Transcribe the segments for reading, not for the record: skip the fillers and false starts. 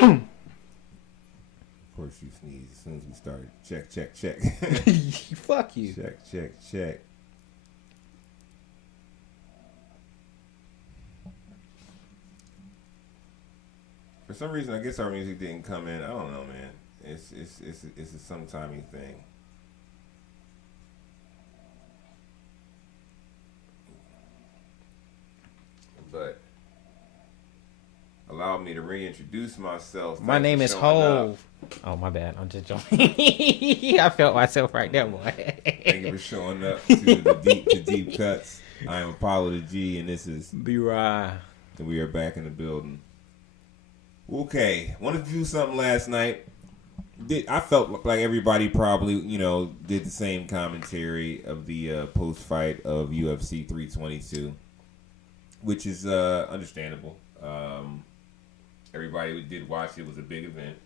Of course, you sneezed as soon as we started. Check, check, check. Fuck you. Check, check, check. For some reason, I guess our music didn't come in. I don't know, man. It's a sometimey thing. But allow me to reintroduce myself. My name is Hove. Oh, my bad. I'm just joking. I felt myself right there, boy. Thank you for showing up to the deep cuts. I am Apollo the G, and this is B-Rye. And we are back in the building. Okay, wanted to do something last night. I felt like everybody probably, did the same commentary of the post-fight of UFC 322, which is understandable. Everybody who did watch it was a big event.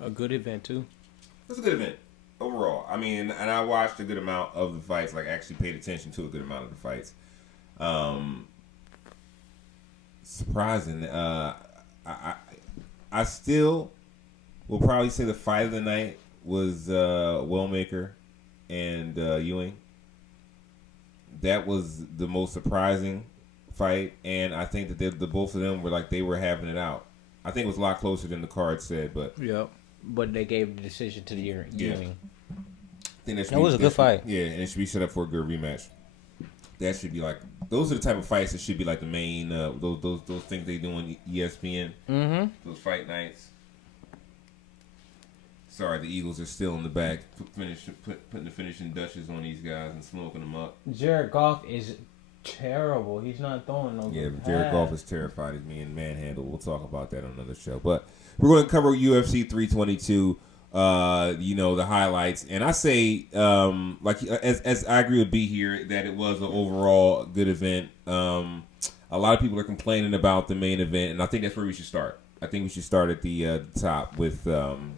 A good event, too. It was a good event overall. I mean, and I watched a good amount of the fights, like actually paid attention to a good amount of the fights. Surprising. I still will probably say the fight of the night was Wellmaker and Ewing. That was the most surprising fight, and I think that the both of them were like they were having it out. I think it was a lot closer than the card said, but yep. But they gave the decision to the Ewing. Yeah. I think that was a good fight. Yeah, and it should be set up for a good rematch. That should be like those are the type of fights that should be like the main those things they do on ESPN. Mm-hmm. Those fight nights. Sorry, the Eagles are still in the back, putting the finishing touches on these guys and smoking them up. Jared Goff is terrible. He's not throwing no. Yeah, but Jared Goff is terrified. He's being manhandled. We'll talk about that on another show. But we're going to cover UFC 322. The highlights, and I say, as I agree with B here, that it was an overall good event. A lot of people are complaining about the main event, and I think that's where we should start. I think we should start at the top with, Islam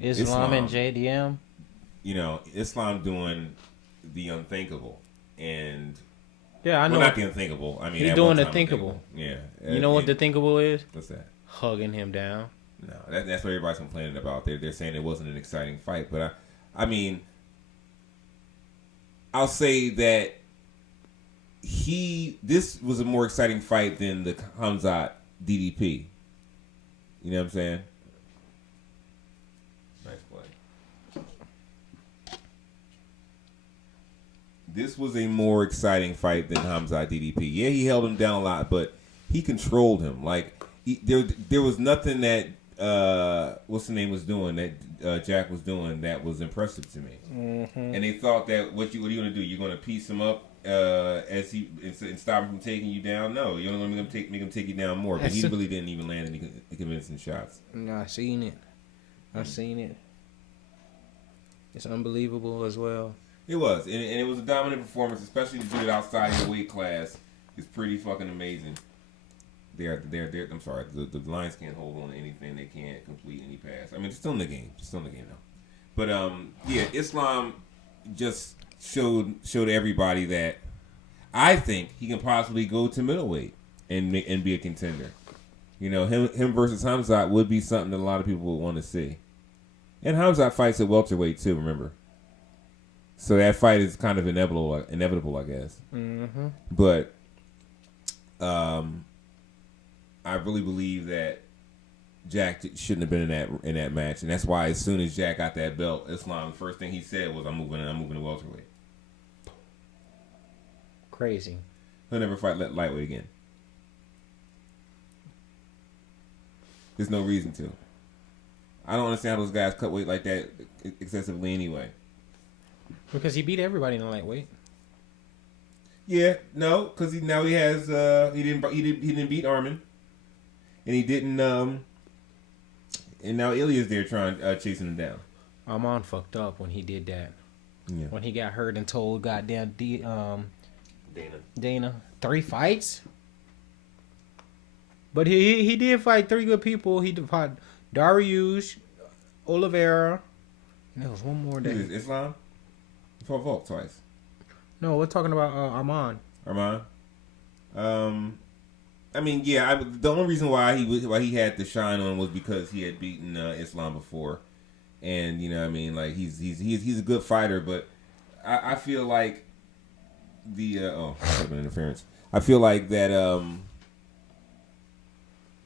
and JDM. Islam doing the unthinkable, and yeah, I know. Well, not the unthinkable. I mean, he's doing the thinkable. Yeah. You know what the thinkable is? What's that? Hugging him down. No, that's what everybody's complaining about. They're saying it wasn't an exciting fight, but I mean, I'll say that this was a more exciting fight than the Hamzat DDP. You know what I'm saying? Nice play. This was a more exciting fight than Hamzat DDP. Yeah, he held him down a lot, but he controlled him. Like there was nothing that what's the name was doing that Jack was doing that was impressive to me. Mm-hmm. And they thought that what are you gonna do? You're gonna piece him up and stop him from taking you down? No, you're only gonna make him take you down more. But he really didn't even land any convincing shots. No, I seen it. It's unbelievable as well. It was, and it was a dominant performance, especially to do it outside your weight class. It's pretty fucking amazing. They're. I'm sorry, the Lions can't hold on to anything. They can't complete any pass. I mean, it's still in the game. Though. But Islam just showed everybody that I think he can possibly go to middleweight and be a contender. Him versus Hamzat would be something that a lot of people would want to see. And Hamzat fights at welterweight too. Remember. So that fight is kind of inevitable, I guess. Mm-hmm. But I really believe that Jack shouldn't have been in that match, and that's why as soon as Jack got that belt, Islam, the first thing he said was, "I'm moving to welterweight." Crazy. He'll never fight lightweight again. There's no reason to. I don't understand how those guys cut weight like that excessively anyway. Because he beat everybody in the lightweight. Yeah, no, because he has he didn't beat Armin, and he didn't and now Ilya's there chasing him down. Arman fucked up when he did that. Yeah. When he got hurt and told goddamn Dana 3 fights. But he did fight 3 good people. He fought Dariush, Oliveira, and there was one more day. Is Islam? He fought Volk twice. No, we're talking about Arman. Arman? I mean, yeah. The only reason why he had to shine on was because he had beaten Islam before, and you know, what I mean, like he's a good fighter, but I feel like the interference. I feel like that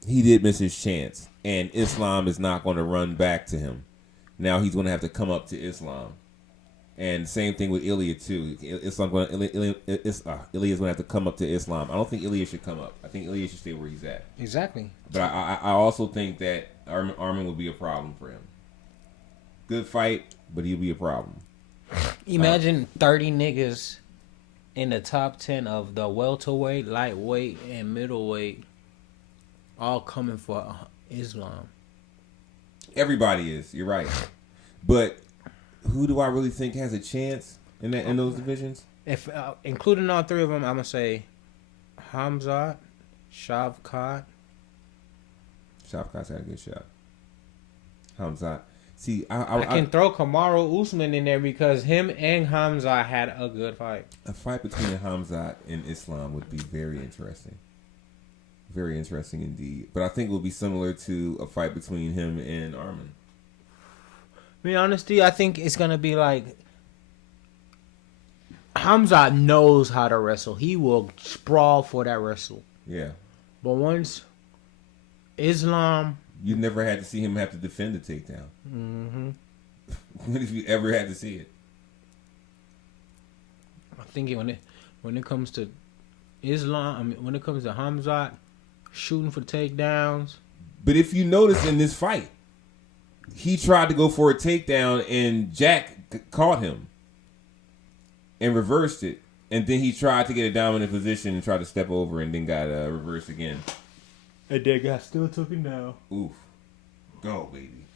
he did miss his chance, and Islam is not going to run back to him. Now he's going to have to come up to Islam. And same thing with Ilya too. Ilya's going to have to come up to Islam. I don't think Ilya should come up. I think Ilya should stay where he's at. Exactly. But I also think that Armin will be a problem for him. Good fight, but he'll be a problem. Imagine 30 niggas in the top 10 of the welterweight, lightweight, and middleweight all coming for Islam. Everybody is. You're right. But who do I really think has a chance in those divisions? If including all three of them, I'm gonna say Hamzat, Shavkat. Shavkat's had a good shot. Hamzat. See, I can throw Kamaru Usman in there because him and Hamzat had a good fight. A fight between Hamzat and Islam would be very interesting. Very interesting indeed. But I think it will be similar to a fight between him and Armin. Be honesty, I think it's gonna be like Hamzat knows how to wrestle. He will sprawl for that wrestle. Yeah. But once Islam, you never had to see him have to defend a takedown. mm-hmm. When have you ever had to see it? I think when it comes to Islam, I mean when it comes to Hamzat shooting for takedowns. But if you notice in this fight, he tried to go for a takedown and Jack caught him and reversed it. And then he tried to get a dominant position and tried to step over and then got reversed again. And that guy still took him down. Oof. Go, baby.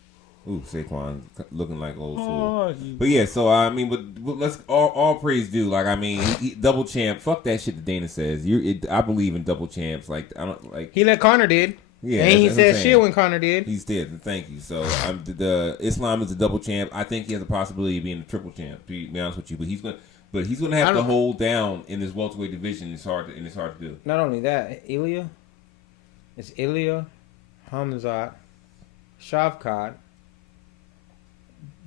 Ooh, Saquon looking like old school. But yeah, so I mean, but let's all praise due. Like I mean, double champ. Fuck that shit that Dana says. I believe in double champs. Like I don't like. He let Conor did. Yeah, and he said shit when Conor did. He's did. Thank you. So the Islam is a double champ. I think he has a possibility of being a triple champ. To be honest with you, but he's gonna have to hold down in this welterweight division. It's hard to do. Not only that, it's Ilya, Hamzat, Shavkat.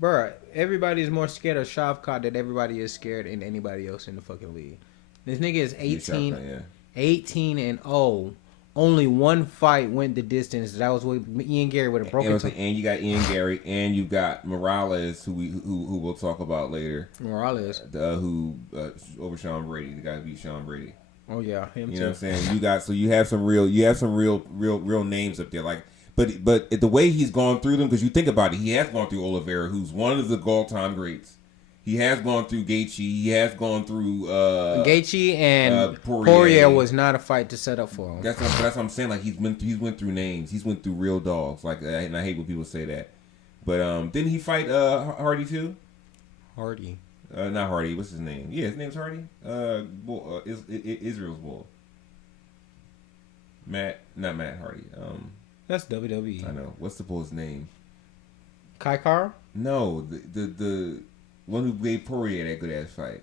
Bruh, everybody is more scared of Shavkat than everybody is scared in anybody else in the fucking league. This nigga is 18 and 0. Only one fight went the distance. That was with Ian Gary with a broken toe. And you got Ian Gary, and you got Morales, who we'll talk about later. Morales, who over Sean Brady, the guy who beat Sean Brady. Oh yeah, him you too. Know what I'm saying? You have some real names up there. Like, but the way he's gone through them, because you think about it, he has gone through Oliveira, who's one of the all-time greats. He has gone through Gaethje. He has gone through Gaethje and Poirier was not a fight to set up for him. That's what I'm saying. Like he's went through names. He's went through real dogs. Like, and I hate when people say that. But didn't he fight Hardy too? Hardy. Not Hardy. What's his name? Yeah, his name's Hardy. Israel's bull. Not Matt Hardy. That's WWE. I know. What's the bull's name? Kai Kara? No, the one who gave Poirier that good ass fight.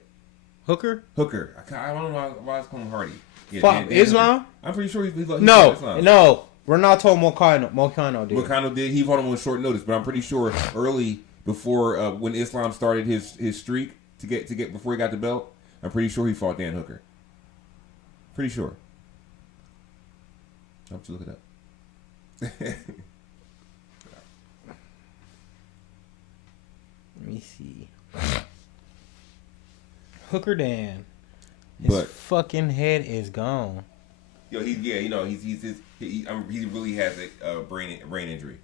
Hooker. I don't know why it's called Hardy. Yeah, Dan Islam? Hooker. I'm pretty sure he No. Islam. Renato Moicano did. Moicano did. He fought him on short notice, but I'm pretty sure early before when Islam started his streak to get before he got the belt, I'm pretty sure he fought Dan Hooker. Pretty sure. I'll have to look it up. Let me see. Hooker Dan. His fucking head is gone. Yo, he really has a brain injury.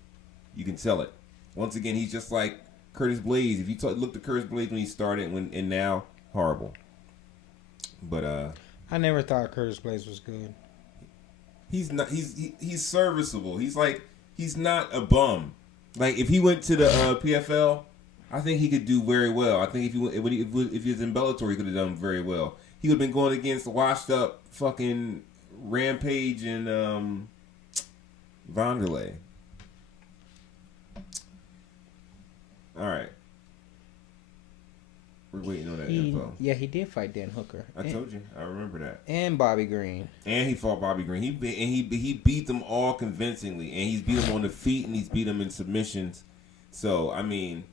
You can tell it. Once again, he's just like Curtis Blades. If you look at Curtis Blades when he started and now, horrible. But I never thought Curtis Blades was good. He's not. He's serviceable. He's not a bum. Like if he went to the PFL, I think he could do very well. I think if he was in Bellator, he could have done very well. He would have been going against washed up fucking Rampage and Vanderlei. All right. We're waiting on that info. Yeah, he did fight Dan Hooker. I told you. I remember that. And Bobby Green. And he fought Bobby Green. He beat them all convincingly. And he's beat them on the feet and he's beat them in submissions. So, I mean,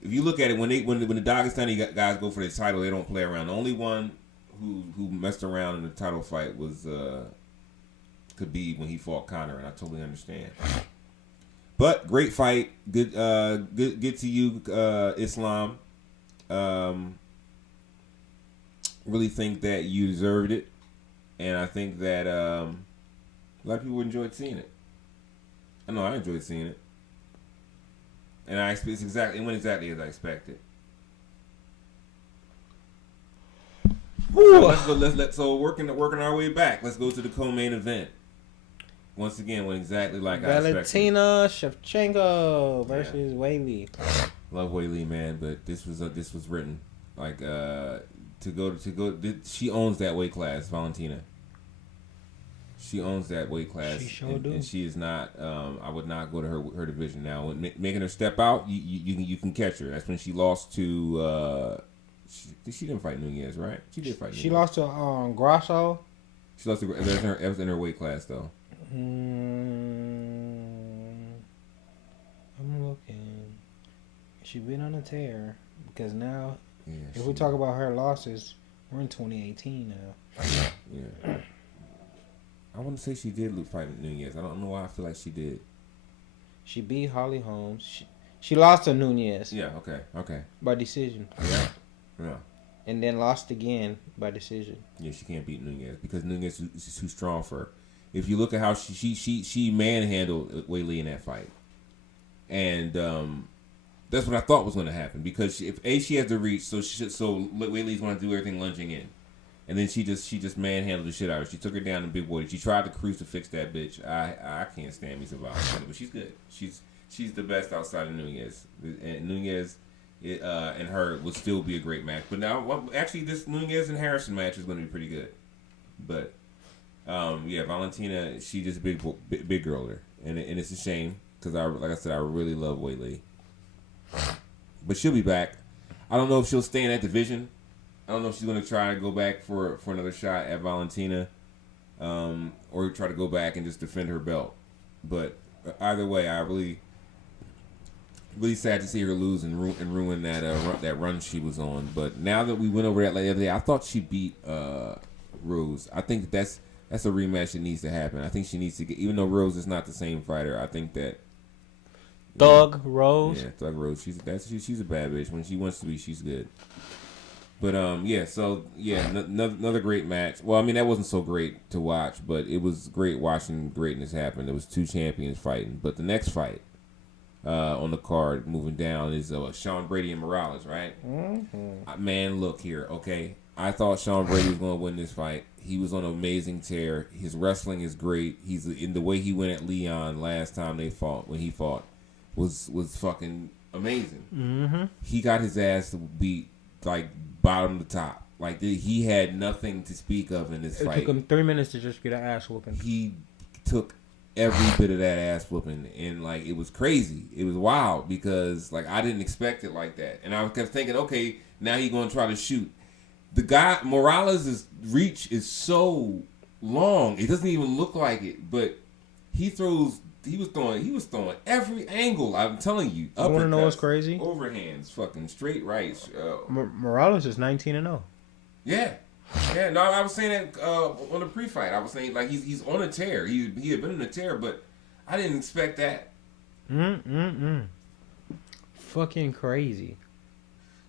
if you look at it, when the Dagestani guys go for the title, they don't play around. The only one who messed around in the title fight was Khabib when he fought Conor, and I totally understand. But great fight. Good to you, Islam. Really think that you deserved it, and I think that a lot of people enjoyed seeing it. I know I enjoyed seeing it, and it went exactly as I expected. So working our way back. Let's go to the co-main event. Once again, went exactly like I expected. Valentina Shevchenko versus Weili. Love Weili, man, but this was written like to go. She owns that weight class, Valentina. She owns that weight class, and she is not. I would not go to her division now. When making her step out, you can catch her. That's when she lost to. She didn't fight Nunez, right? She did fight. She lost to Grasso. She lost to. That was in her weight class, though. I'm looking. She been on a tear because now, if we talk about her losses, we're in 2018 now. Yeah. I want to say she did fight Nunez. I don't know why I feel like she did. She beat Holly Holmes. She lost to Nunez. Yeah. Okay. By decision. Yeah. And then lost again by decision. Yeah, she can't beat Nunez because Nunez is too strong for her. If you look at how she manhandled Weili in that fight, and that's what I thought was going to happen because she has the reach, so Weili's going to do everything lunging in, and then she just manhandled the shit out of her. She took her down in big boy. She tried to crucifix that bitch. I can't stand me so violent, but she's good. She's the best outside of Nunez, and Nunez. And her would still be a great match, but now actually this Nunez and Harrison match is going to be pretty good, but. Valentina, she just big girled her, and it's a shame because like I said, I really love Weili, but she'll be back. I don't know if she'll stay in that division. I don't know if she's going to try to go back for another shot at Valentina, or try to go back and just defend her belt. But either way, I really sad to see her lose and ruin that run she was on. But now that we went over that the other day, I thought she beat Rose. I think that's a rematch that needs to happen. I think she needs to get, even though Rose is not the same fighter, I think that Rose. Yeah, Thug Rose. She's a bad bitch. When she wants to be, she's good. But another great match. Well, I mean that wasn't so great to watch, but it was great watching greatness happen. There was two champions fighting. But the next fight on the card moving down is Sean Brady and Morales, right? Mm-hmm. Man, look here, okay. I thought Sean Brady was going to win this fight. He was on an amazing tear. His wrestling is great. He's in the way he went at Leon last time when he fought was fucking amazing. Mm-hmm. He got his ass beat like bottom to top. Like he had nothing to speak of in this fight. It took him 3 minutes to just get an ass whooping. He took every bit of that ass whooping, and like it was crazy. It was wild because like I didn't expect it like that, and I kept thinking, okay, now he's going to try to shoot. The guy Morales' reach is so long; it doesn't even look like it. But he was throwing every angle. I'm telling you. You want to know what's crazy? Overhands, fucking straight rights. Morales is 19-0. Yeah. No, I was saying that on the pre-fight. I was saying like he's on a tear. He had been on a tear, but I didn't expect that. Fucking crazy.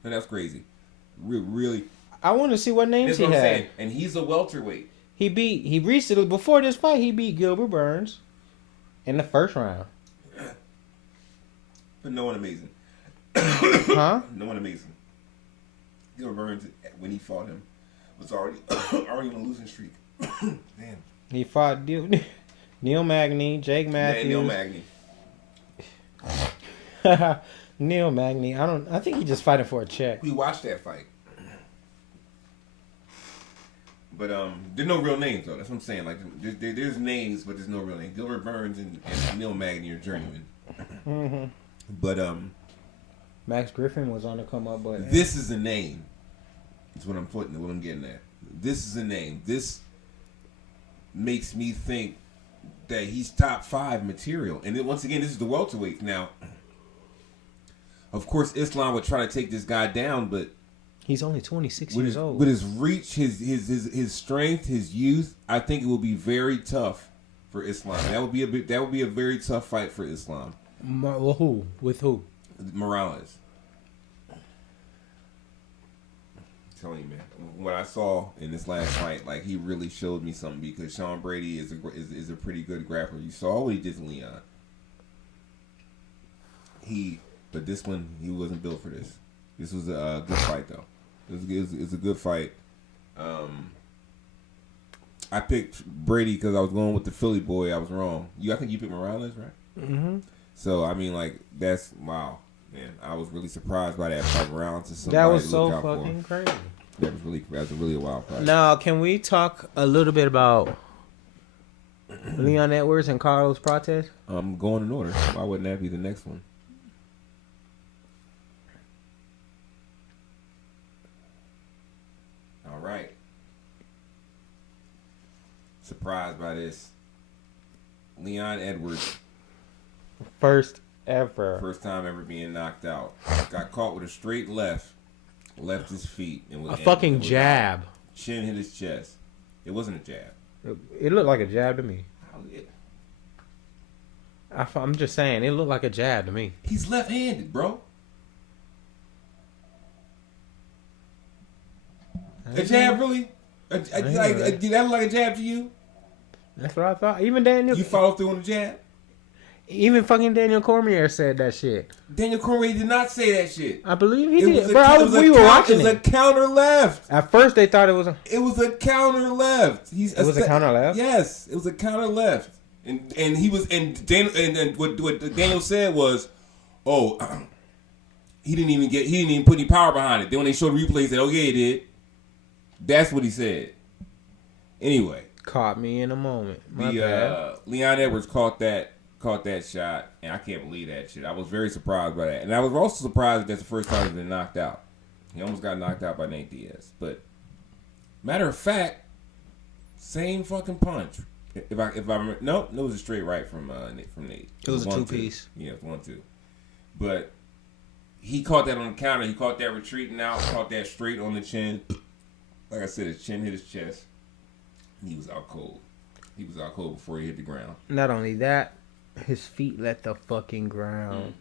And that's crazy. Really. I want to see what names he had. Saying. And he's a welterweight. He recently, before this fight, he beat Gilbert Burns in the first round. But no one amazing. Huh? No one amazing. Gilbert Burns, when he fought him, was already on a losing streak. Damn. He fought Neil Magny, Jake Matthews. Yeah, Neil Magny. Neil Magny. I think he just fighting for a check. We watched that fight. But there's no real names though. That's what I'm saying. Like there's names, but there's no real names. Gilbert Burns and Neil Magny are journeymen. Mm-hmm. But Max Griffin was on the come up, but this is a name. That's what I'm getting at. This is a name. This makes me think that he's top 5 material. And then once again, this is the welterweight. Now, of course, Islam would try to take this guy down, but he's only 26 years old. With his reach, his strength, his youth, I think it will be very tough for Islam. That would be a very tough fight for Islam. Who? With who? Morales. I'm telling you, man, what I saw in this last fight, like, he really showed me something, because Sean Brady is a pretty good grappler. You saw what he did to Leon. But this one, he wasn't built for this. This was a good fight, though. It was a good fight. I picked Brady because I was going with the Philly boy. I was wrong. I think you picked Morales, right? Mm-hmm. So, I mean, like, that's, wow. Man, I was really surprised by that fight. Morales to somebody that was to so look out fucking for. crazy. That was really a wild fight. Now, can we talk a little bit about Leon Edwards and Carlos Prates? I'm going in order. Why wouldn't that be the next one? All right. Surprised by this. Leon Edwards. First time ever being knocked out. Got caught with a straight left his feet. And was, a fucking jab. Out. Chin hit his chest. It wasn't a jab. It looked like a jab to me. How I'm just saying, it looked like a jab to me. He's left-handed, bro. A jab, really? Did that look like a jab to you? That's what I thought. Even Daniel... You follow through on the jab? Even fucking Daniel Cormier said that shit. Daniel Cormier did not say that shit. I believe he did. We were watching it. It was a counter left. At first, they thought it was a... It was a counter left. It was a counter left? Yes, it was a counter left. And he was... And what Daniel said was, he didn't even put any power behind it. Then when they showed the replay, he said, yeah, he did. That's what he said. Anyway. Caught me in a moment. My bad. Leon Edwards caught that shot, and I can't believe that shit. I was very surprised by that. And I was also surprised that that's the first time he's been knocked out. He almost got knocked out by Nate Diaz. But, matter of fact, same fucking punch. If I remember, no, it was a straight right from Nate. It was a 2-piece. Yeah, it was 1-2. But he caught that on the counter. He caught that retreating out. Caught that straight on the chin. Like I said, his chin hit his chest. He was out cold. He was out cold before he hit the ground. Not only that, his feet left the fucking ground.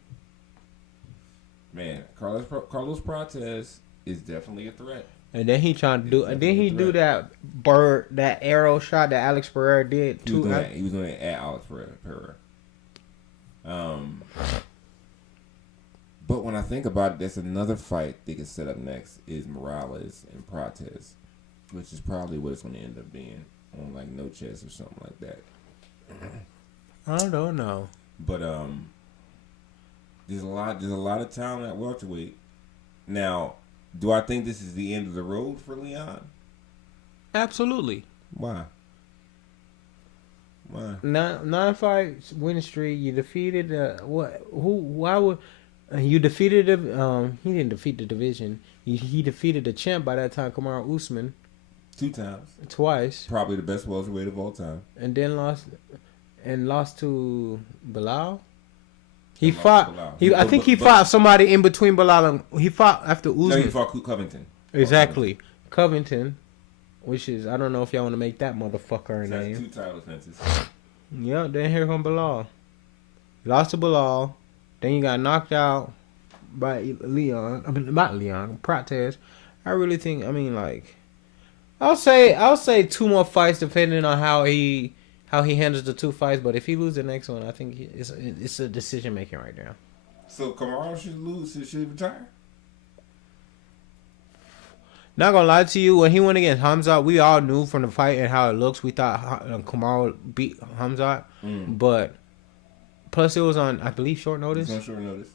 Man, Carlos Prates is definitely a threat. And then he trying to do. And then he do that arrow shot that Alex Pereira did too. He was doing it at Alex Pereira. But when I think about it, there's another fight they can set up next is Morales and Prates, which is probably what it's going to end up being on like No Chess or something like that. I don't know. But there's a lot of talent at welterweight. Now, do I think this is the end of the road for Leon? Absolutely. Why? 9 fights winning streak. You defeated what? Who? Why would you defeated the? He didn't defeat the division. He defeated the champ by that time, Kamaru Usman. 2 times. Twice. Probably the best welterweight of all time. And then lost to Bilal. He fought. I think he fought somebody in between Bilal and he fought after Usman. No, he fought Covington. Exactly, Covington, which is I don't know if y'all want to make that motherfucker a name. 2 title defenses. Yeah, then here come Bilal. Lost to Bilal. Then you got knocked out by Leon. I mean, not Leon. Prates. I really think. I mean, like, I'll say 2 more fights depending on how he handles the 2 fights. But if he loses the next one, I think it's a decision making right now. So Kamaru should retire. Not gonna lie to you, when he went against Hamzat, we all knew from the fight and how it looks. We thought Kamaru beat Hamzat, but plus it was on, I believe, short notice. It's on short notice.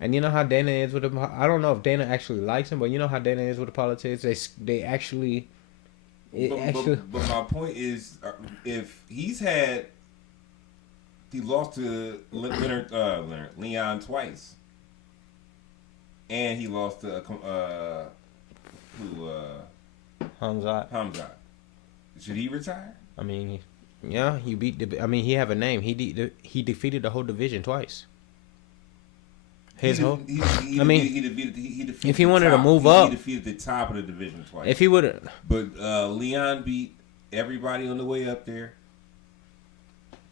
And you know how Dana is with him. I don't know if Dana actually likes him, but you know how Dana is with the politics. They actually. But my point is, if he lost to Leon twice. and he lost to Hamzat. Should he retire? I mean, yeah, he beat. He have a name. He defeated the whole division twice. He defeated if he wanted to move up, he defeated the top of the division twice. If he would, but Leon beat everybody on the way up there.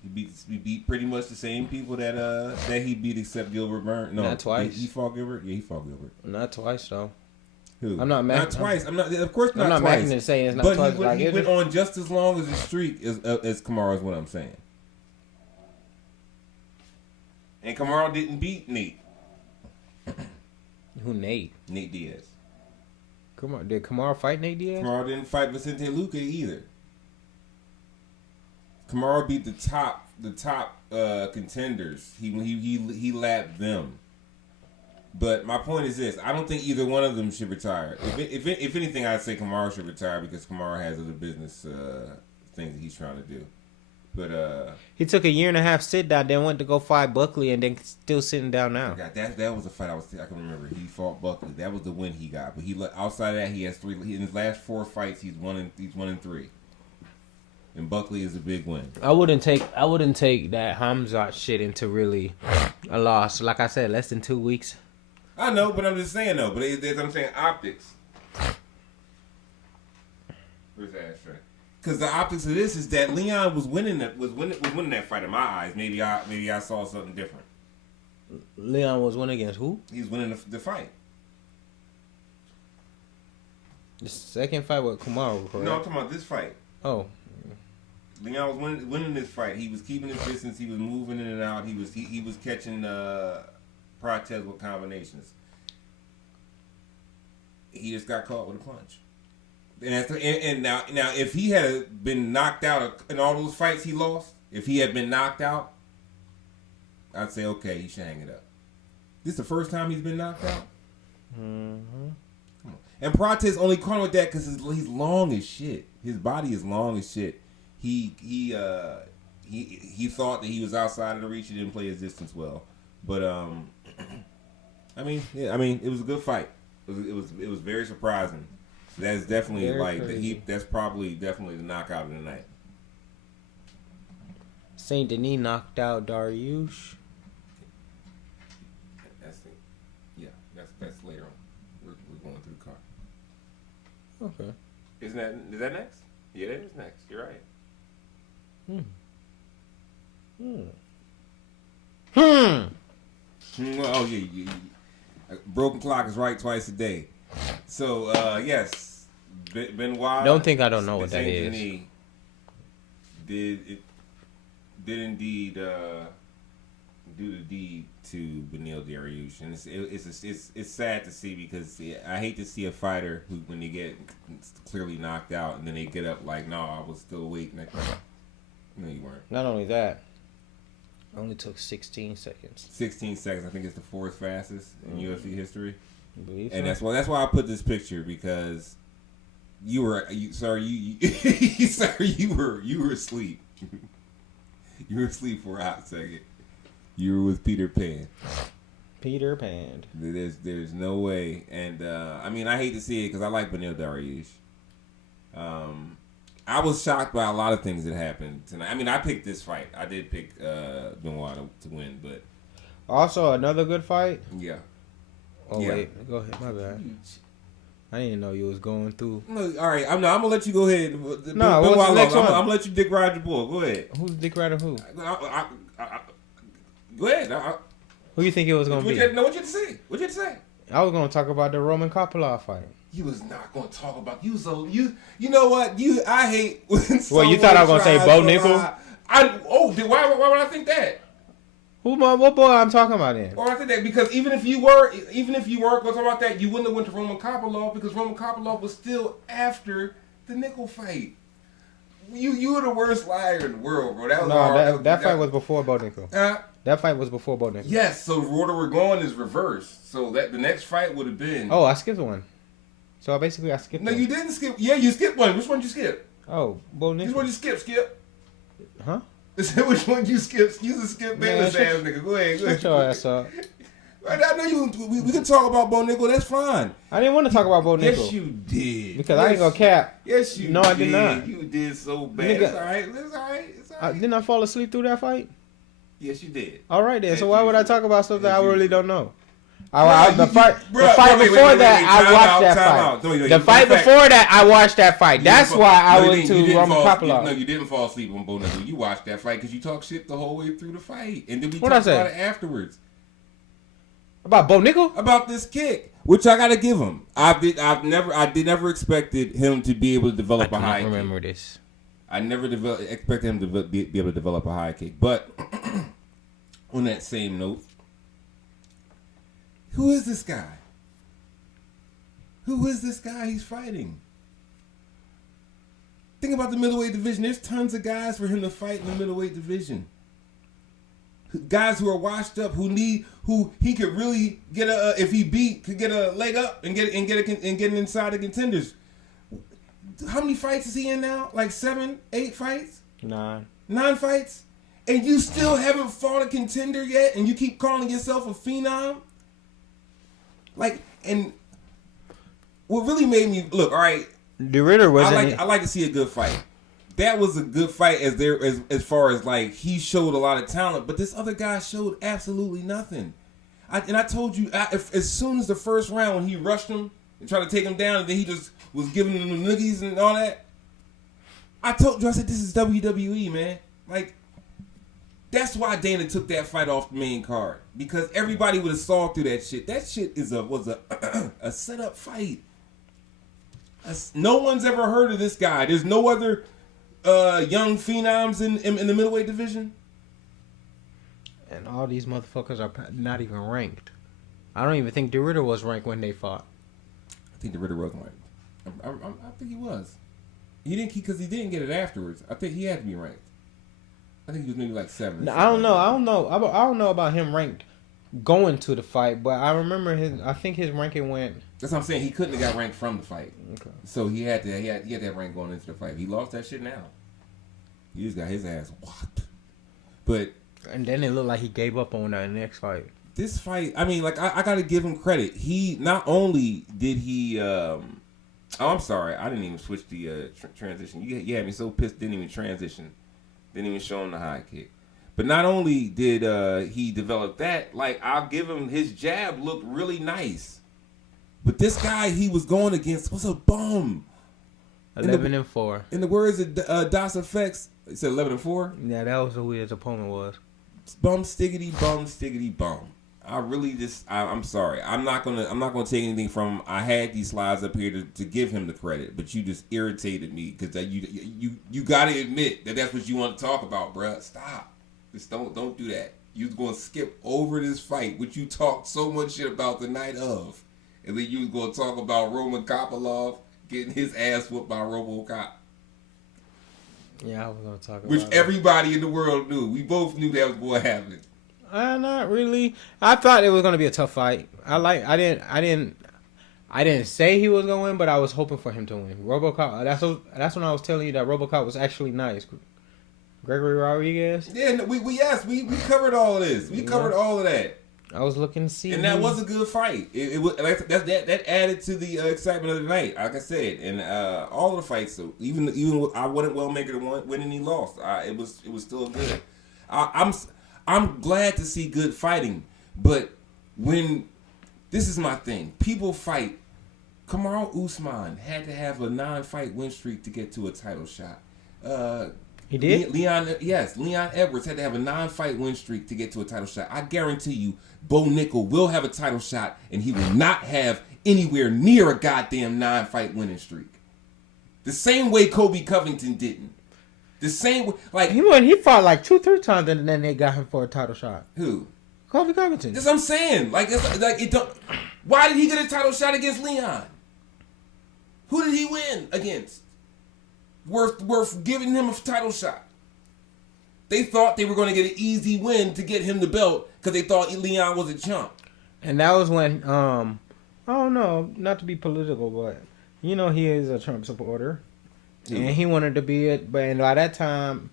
He beat pretty much the same people that he beat except Gilbert Burns. No, not twice. He fought Gilbert. Yeah, he fought Gilbert. Not twice though. Who? I'm not not twice. I'm not. Of course not. I'm not twice. making it saying it's not but twice. He went on just as long as a streak as Kamaru. Is what I'm saying. And Kamaru didn't beat Nate. Who Nate? Nate Diaz. Did Kamaru fight Nate Diaz? Kamaru didn't fight Vicente Luque either. Kamaru beat the top contenders. He lapped them. But my point is this: I don't think either one of them should retire. If anything, I'd say Kamaru should retire because Kamaru has other business things that he's trying to do. But he took a 1.5 year sit down, then went to go fight Buckley, and then still sitting down now. God, that was a fight I can remember. He fought Buckley. That was the win he got. But outside of that, he has 3. In his last 4 fights, he's 1-3. And Buckley is a big win. I wouldn't take that Hamzat shit into really a loss. Like I said, less than 2 weeks. I know, but I'm just saying though. But I'm saying optics. Where's that ashtray? Because the optics of this is that Leon was winning that fight in my eyes. Maybe I saw something different. Leon was winning against who? He's winning the fight. The second fight with Kamaru, correct? No, I'm talking about this fight. Oh. Leon was winning this fight. He was keeping his distance. He was moving in and out. He was catching protests with combinations. He just got caught with a punch. And now if he had been knocked out in all those fights he lost, if he had been knocked out, I'd say okay, he should hang it up. This is the first time he's been knocked out. Mm-hmm. Come on. And Prates only caught him with that because he's long as shit. His body is long as shit. He thought that he was outside of the reach. He didn't play his distance well, but I mean, it was a good fight. It was very surprising. That's definitely that's probably definitely the knockout of the night. Saint Denis knocked out Dariush. That's later on. We're going through the car. Okay. Is that next? Yeah, that is next. You're right. Oh yeah. Broken clock is right twice a day. So yes, Benoit. Don't think I don't know what that is. Did indeed do the deed to Beneil Dariush, and it's sad to see because I hate to see a fighter who, when they get clearly knocked out and then they get up like, no, I was still awake. No, you weren't. Not only that, it only took 16 seconds. 16 seconds. I think it's the 4th fastest in UFC history. You believe and so? that's why I put this picture, because you were asleep. You were asleep for a hot second. You were with Peter Pan. Peter Pan. There's no way, and I mean, I hate to see it because I like Beneil Dariush. I was shocked by a lot of things that happened tonight. I mean, I picked this fight. I did pick Benoit to win, but also another good fight. Yeah. Oh yeah. Wait, go ahead. My bad. I didn't know you was going through. No, all right, I'm gonna let you go ahead. No, what's the next one? I'm gonna let you dick ride your bull. Go ahead. Who's Dick Rider? Who? Go ahead. Who you think it was gonna be? What you had to say? What you had to say? I was gonna talk about the Roman Kopylov fight. You was not gonna talk about you. So you know what? I hate when. Well, you thought I was gonna say Bo Nickel? Why would I think that? What boy I'm talking about then? Or I think that because even if you weren't going to talk about that, you wouldn't have went to Roman Kopylov because Roman Kopylov was still after the Nickel fight. You were the worst liar in the world, bro. That fight was before Bo Nickel. That fight was before Bo Nickel. Yes, so the order we're going is reversed. So that the next fight would have been. Oh, I skipped one. So I skipped. No, one. you didn't skip. Yeah, you skipped one. Which one did you skip? Oh, Bo Nickel. Which one did you skip? Huh? Which one you skipped? You just skip Bayless ass nigga. Go ahead. Shut your ass up. I know you. We can talk about Bo Nickel. That's fine. I didn't want to talk about Bo Nickel. Yes, you did. Because I ain't gonna cap. Yes, you did. No, I did not. You did so bad. Nigga, it's all right. It's all right. It's all right. Didn't I fall asleep through that fight? Yes, you did. All right then. So why would I talk about stuff that I really don't know? The fight before that, I watched that fight. The fight before that, I watched that fight. That's why I went to Roman Kopylov. No, you didn't fall asleep on Bo Nickel. You watched that fight because you talked shit the whole way through the fight, and then we talked about it afterwards. About Bo Nickel? About this kick, which I gotta give him. I never expected him to be able to develop a high kick. I remember this. I never expected him to be able to develop a high kick. But on that same note, who is this guy? Who is this guy he's fighting? Think about the middleweight division. There's tons of guys for him to fight in the middleweight division. Guys who are washed up, who he could really get if he beat, could get a leg up and get inside the contenders. How many fights is he in now? Like 7, 8 fights? 9 fights? And you still haven't fought a contender yet, and you keep calling yourself a phenom? Like, and what really made me look, all right. The Ritter wasn't. I like to see a good fight. That was a good fight as far as like he showed a lot of talent, but this other guy showed absolutely nothing. I told you as soon as the first round when he rushed him and tried to take him down, and then he just was giving him the noogies and all that. I told you, I said this is WWE, man. Like that's why Dana took that fight off the main card, because everybody would have saw through that shit. That shit was a setup fight. No one's ever heard of this guy. There's no other young phenoms in the middleweight division. And all these motherfuckers are not even ranked. I don't even think the Ritter was ranked when they fought. I think the Ritter was ranked. I think he was. He didn't get it afterwards. I think he had to be ranked. I think he was maybe like 7. No, I don't know about him ranked going to the fight, but I remember I think his ranking went. That's what I'm saying. He couldn't have got ranked from the fight. Okay. So he had to have rank going into the fight. He lost that shit now. He just got his ass whopped. But and then it looked like he gave up on that next fight. This fight, I mean, like I got to give him credit. He not only did he. I'm sorry, I didn't even switch the transition. You had me so pissed. Didn't even transition. Didn't even show him the high kick. But not only did he develop that, like I'll give him his jab looked really nice. But this guy he was going against was a bum. 11-4. In the words of Das Effects, he said 11-4. Yeah, that was who his opponent was. Bum stiggity bum. I really I'm sorry. I'm not gonna take anything from him. I had these slides up here to give him the credit, but you just irritated me because you gotta admit that's what you want to talk about, bruh. Stop. Just don't do that. You was gonna skip over this fight, which you talked so much shit about the night of. And then you was going to talk about Roman Kopylov getting his ass whooped by RoboCop. Yeah, I was going to talk about which everybody in the world knew. We both knew that was going to happen. Not really. I thought it was going to be a tough fight. I didn't say he was going to win, but I was hoping for him to win. RoboCop. That's when I was telling you that RoboCop was actually nice. Gregory Rodriguez. Yeah, we covered all of this. We covered all of that. I was looking to see, and that was a good fight. It was that added to the excitement of the night. Like I said, and all of the fights. So even I wasn't well maker to win and he lost. It was still good. I'm glad to see good fighting, but when this is my thing, people fight. Kamaru Usman had to have a 9-fight win streak to get to a title shot. He did? Leon Edwards had to have a 9-fight win streak to get to a title shot. I guarantee you, Bo Nickel will have a title shot, and he will not have anywhere near a goddamn 9-fight winning streak. The same way Kobe Covington didn't. The same way, like he fought like 2-3 times, and then they got him for a title shot. Who? Kobe Covington. That's what I'm saying. It don't. Why did he get a title shot against Leon? Who did he win against? Worth giving him a title shot. They thought they were going to get an easy win to get him the belt because they thought Leon was a chump. And that was when I don't know, not to be political, but he is a Trump supporter, and he wanted to be it. But by that time,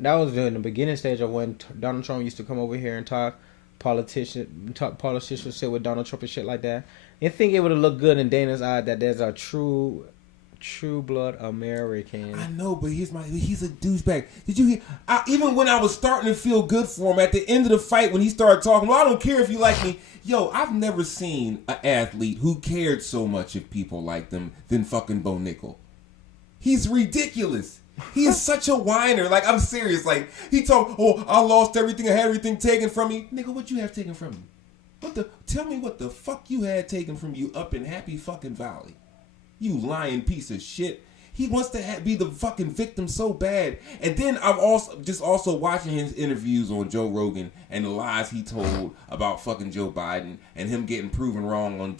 that was in the beginning stage of when Donald Trump used to come over here and talk politician shit with Donald Trump and shit like that. You think it would have looked good in Dana's eye that there's a true blood American. I know, but he's a douchebag. Did you hear? Even when I was starting to feel good for him at the end of the fight when he started talking, well, I don't care if you like me. Yo, I've never seen an athlete who cared so much if people like them than fucking Bo Nickel. He's ridiculous. He is such a whiner. Like, I'm serious. Like, he talked, oh, I lost everything. I had everything taken from me. Nigga, what you have taken from you? Tell me what the fuck you had taken from you up in Happy fucking Valley. You lying piece of shit. He wants to be the fucking victim so bad. And then I'm also watching his interviews on Joe Rogan and the lies he told about fucking Joe Biden and him getting proven wrong on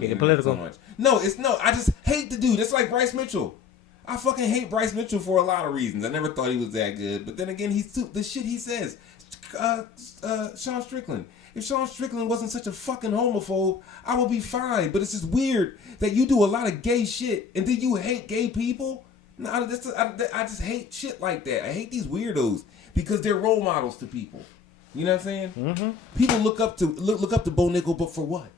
getting political. So much. No, I just hate the dude. It's like Bryce Mitchell. I fucking hate Bryce Mitchell for a lot of reasons. I never thought he was that good. But then again, the shit he says. Sean Strickland. If Sean Strickland wasn't such a fucking homophobe, I would be fine. But it's just weird that you do a lot of gay shit and then you hate gay people. No, I just hate shit like that. I hate these weirdos because they're role models to people. You know what I'm saying? Mm-hmm. People look up to Bo Nickel, but for what?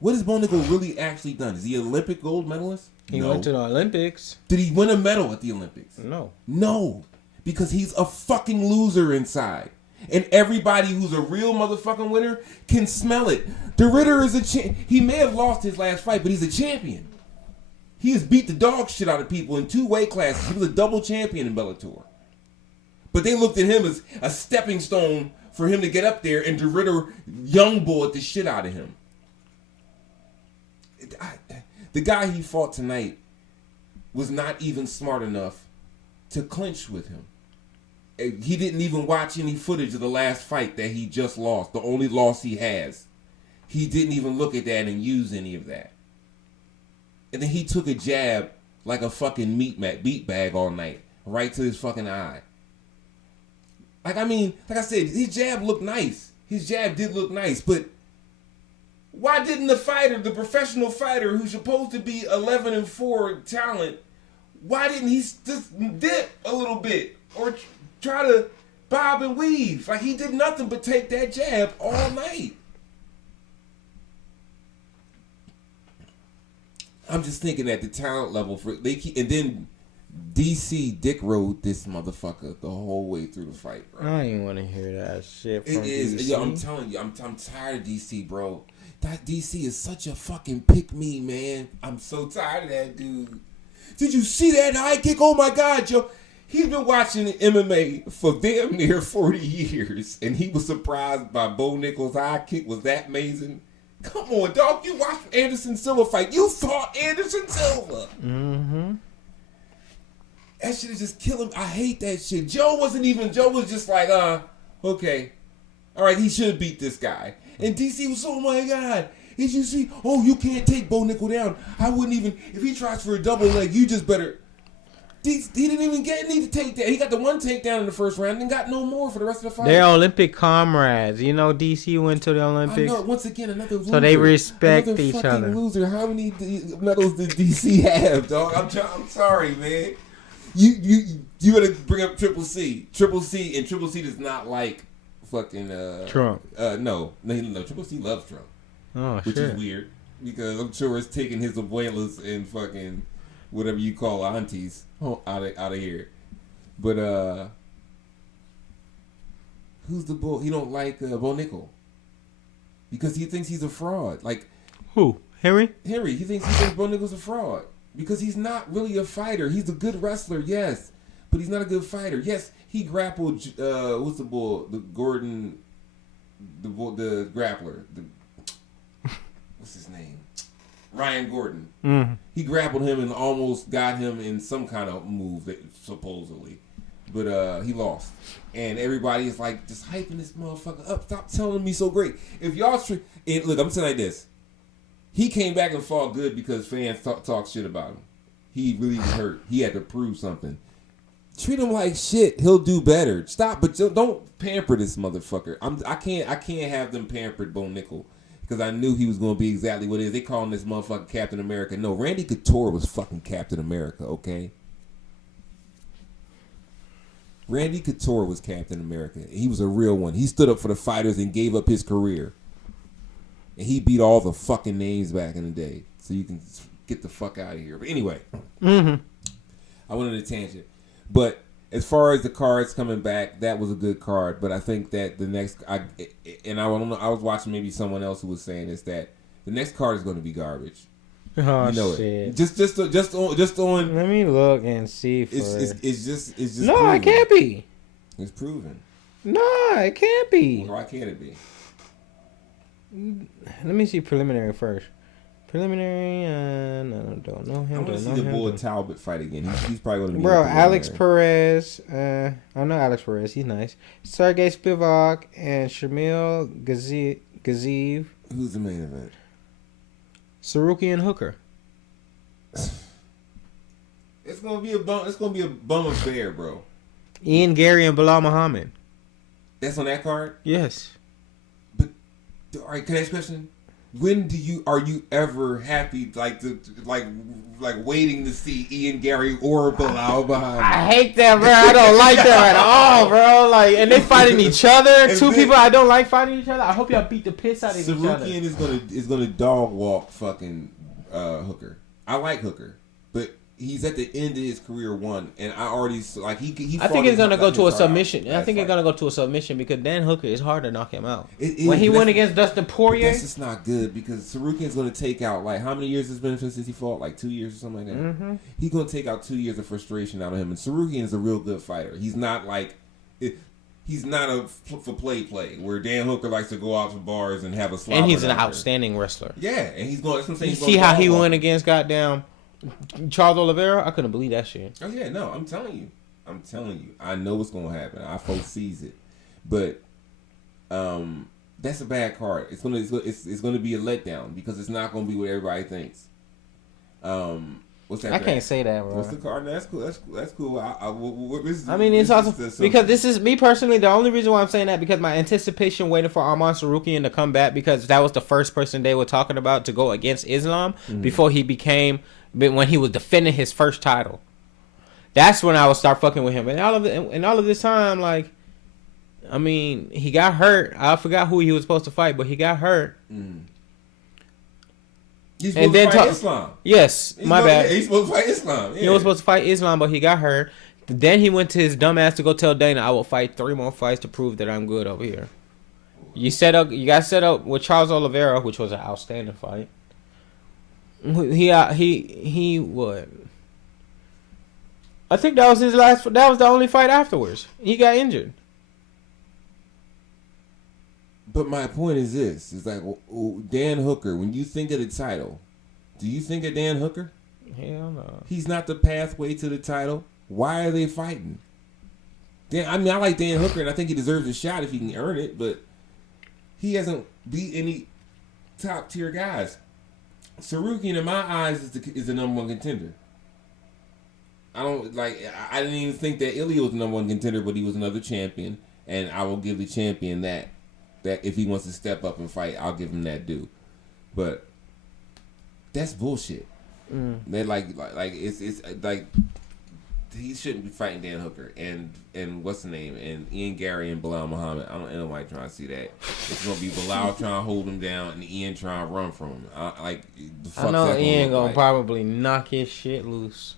What has Bo Nickel really actually done? Is he an Olympic gold medalist? He went to the Olympics. Did he win a medal at the Olympics? No. Because he's a fucking loser inside. And everybody who's a real motherfucking winner can smell it. The Ritter is he may have lost his last fight, but he's a champion. He has beat the dog shit out of people in 2 weight classes. He was a double champion in Bellator. But they looked at him as a stepping stone for him to get up there, and the Ritter young bullet the shit out of him. The guy he fought tonight was not even smart enough to clinch with him. He didn't even watch any footage of the last fight that he just lost, the only loss he has. He didn't even look at that and use any of that. And then he took a jab like a fucking meat bag all night, right to his fucking eye. Like I said, his jab looked nice. His jab did look nice, but why didn't the professional fighter who's supposed to be 11-4 talent, why didn't he just dip a little bit or try to bob and weave? Like, he did nothing but take that jab all night. I'm just thinking at the talent level and then DC Dick rode this motherfucker the whole way through the fight, bro. I ain't want to hear that shit from DC. Yo, I'm telling you, I'm tired of DC, bro. That DC is such a fucking pick-me, man. I'm so tired of that dude. Did you see that high kick? Oh my God, yo. He's been watching MMA for damn near 40 years, and he was surprised by Bo Nickel's high kick was that amazing. Come on, dog. You watched Anderson Silva fight. You fought Anderson Silva. Mm-hmm. That shit is just killing me. I hate that shit. Joe was just like, okay. All right, he should beat this guy. And DC was, oh my God. Did you see? Oh, you can't take Bo Nickel down. I wouldn't even, if he tries for a double leg, you just better. He didn't even need to take that. He got the one takedown in the first round and got no more for the rest of the fight. They're Olympic comrades. You know, DC went to the Olympics. I know. Once again, another loser. So they respect each other. Loser. How many medals did DC have, dog? I'm sorry, man. You gotta bring up Triple C. Triple C does not like fucking Trump. No. Triple C loves Trump. Oh, which is weird because I'm sure it's taking his abuelas and fucking whatever you call aunties out of here. But who's the bull? He don't like Bo Nickel because he thinks he's a fraud. Like who? Henry. He thinks Bo Nickel's a fraud because he's not really a fighter. He's a good wrestler, yes, but he's not a good fighter. Yes, he grappled. What's the bull? The Gordon, the grappler. What's his name? Ryan Gordon. Mm-hmm. He grappled him and almost got him in some kind of move, supposedly. But he lost. And everybody is like just hyping this motherfucker up. Stop telling me so great. If y'all... And look, I'm saying like this. He came back and fought good because fans talk shit about him. He really was hurt. He had to prove something. Treat him like shit. He'll do better. Stop, but don't pamper this motherfucker. I can't have them pampered Bo Nickel. Because I knew he was going to be exactly what it is. They calling this motherfucker Captain America. No, Randy Couture was fucking Captain America, okay? Randy Couture was Captain America. He was a real one. He stood up for the fighters and gave up his career. And he beat all the fucking names back in the day. So you can get the fuck out of here. But anyway, I went on a tangent. But as far as the cards coming back, that was a good card. But I think that the next, I was watching maybe someone else who was saying this, that the next card is going to be garbage. Oh, you know shit. It. Just on. Let me look and see. It's just. No, proven. it can't be. It's proven. No, it can't be. Why can't it be? Let me see preliminary first. Preliminary, no, don't know him. I want to see the Bull Talbot fight again. He's probably going to be. Bro, Alex Perez. I know Alex Perez. He's nice. Sergey Spivak and Shamil Gaziv. Who's the main event? Sarukian Hooker. It's gonna be a bum. It's gonna be a bum affair, bro. Ian Gary and Bilal Muhammad. That's on that card. Yes. But all right, can I ask a question? When are you ever happy like waiting to see Ian Gary or Bilal Muhammad? I hate that, bro. I don't like that at all, bro. Like, and they fighting each other. Two people I don't like fighting each other. I hope y'all beat the piss out of each other. Sarukian is gonna dog walk fucking Hooker. I like Hooker, but he's at the end of his career one, and I already like he. I think it's gonna go to a submission. I think it's gonna go to a submission because Dan Hooker is hard to knock him out. When he went against Dustin Poirier, that's just not good because Sarukian's gonna take out like how many years it's been since he fought? Like 2 years or something like that. Mm-hmm. He's gonna take out 2 years of frustration out of him, and Sarukian is a real good fighter. He's not like. He's not a for play where Dan Hooker likes to go out to bars and have a slobber. And he's an outstanding wrestler. Yeah, and he's going. That's what I'm saying. You see how he went against goddamn Charles Oliveira? I couldn't believe that shit. Oh yeah, no, I'm telling you. I know what's gonna happen. I foresees it, but that's a bad card. It's gonna be a letdown because it's not gonna be what everybody thinks. What's that? I can't say that, bro. What's the card? That's cool. That's cool. I mean, it's also because this is me personally. The only reason why I'm saying that because my anticipation waiting for Arman Sarukian to come back because that was the first person they were talking about to go against Islam before he became when he was defending his first title. That's when I would start fucking with him. And all of this time, like, I mean, he got hurt. I forgot who he was supposed to fight, but he got hurt. He's supposed to fight Islam. Yes, bad. He's supposed to fight Islam. Yeah. He was supposed to fight Islam, but he got hurt. Then he went to his dumb ass to go tell Dana, "I will fight 3 more fights to prove that I'm good over here." You got set up with Charles Oliveira, which was an outstanding fight. He what? I think that was his last. That was the only fight afterwards. He got injured. But my point is this: it's like Dan Hooker. When you think of the title, do you think of Dan Hooker? Hell no. He's not the pathway to the title. Why are they fighting? I like Dan Hooker, and I think he deserves a shot if he can earn it. But he hasn't beat any top tier guys. Sarukian, in my eyes, is the number one contender. I didn't even think that Ilya was the number one contender, but he was another champion, and I will give the champion that if he wants to step up and fight, I'll give him that due. But that's bullshit. They like it's like he shouldn't be fighting Dan Hooker and what's the name and Ian Gary and Bilal Muhammad. I don't know why trying to see that. It's gonna be Bilal trying to hold him down and Ian trying to run from him. I know Ian gonna probably knock his shit loose.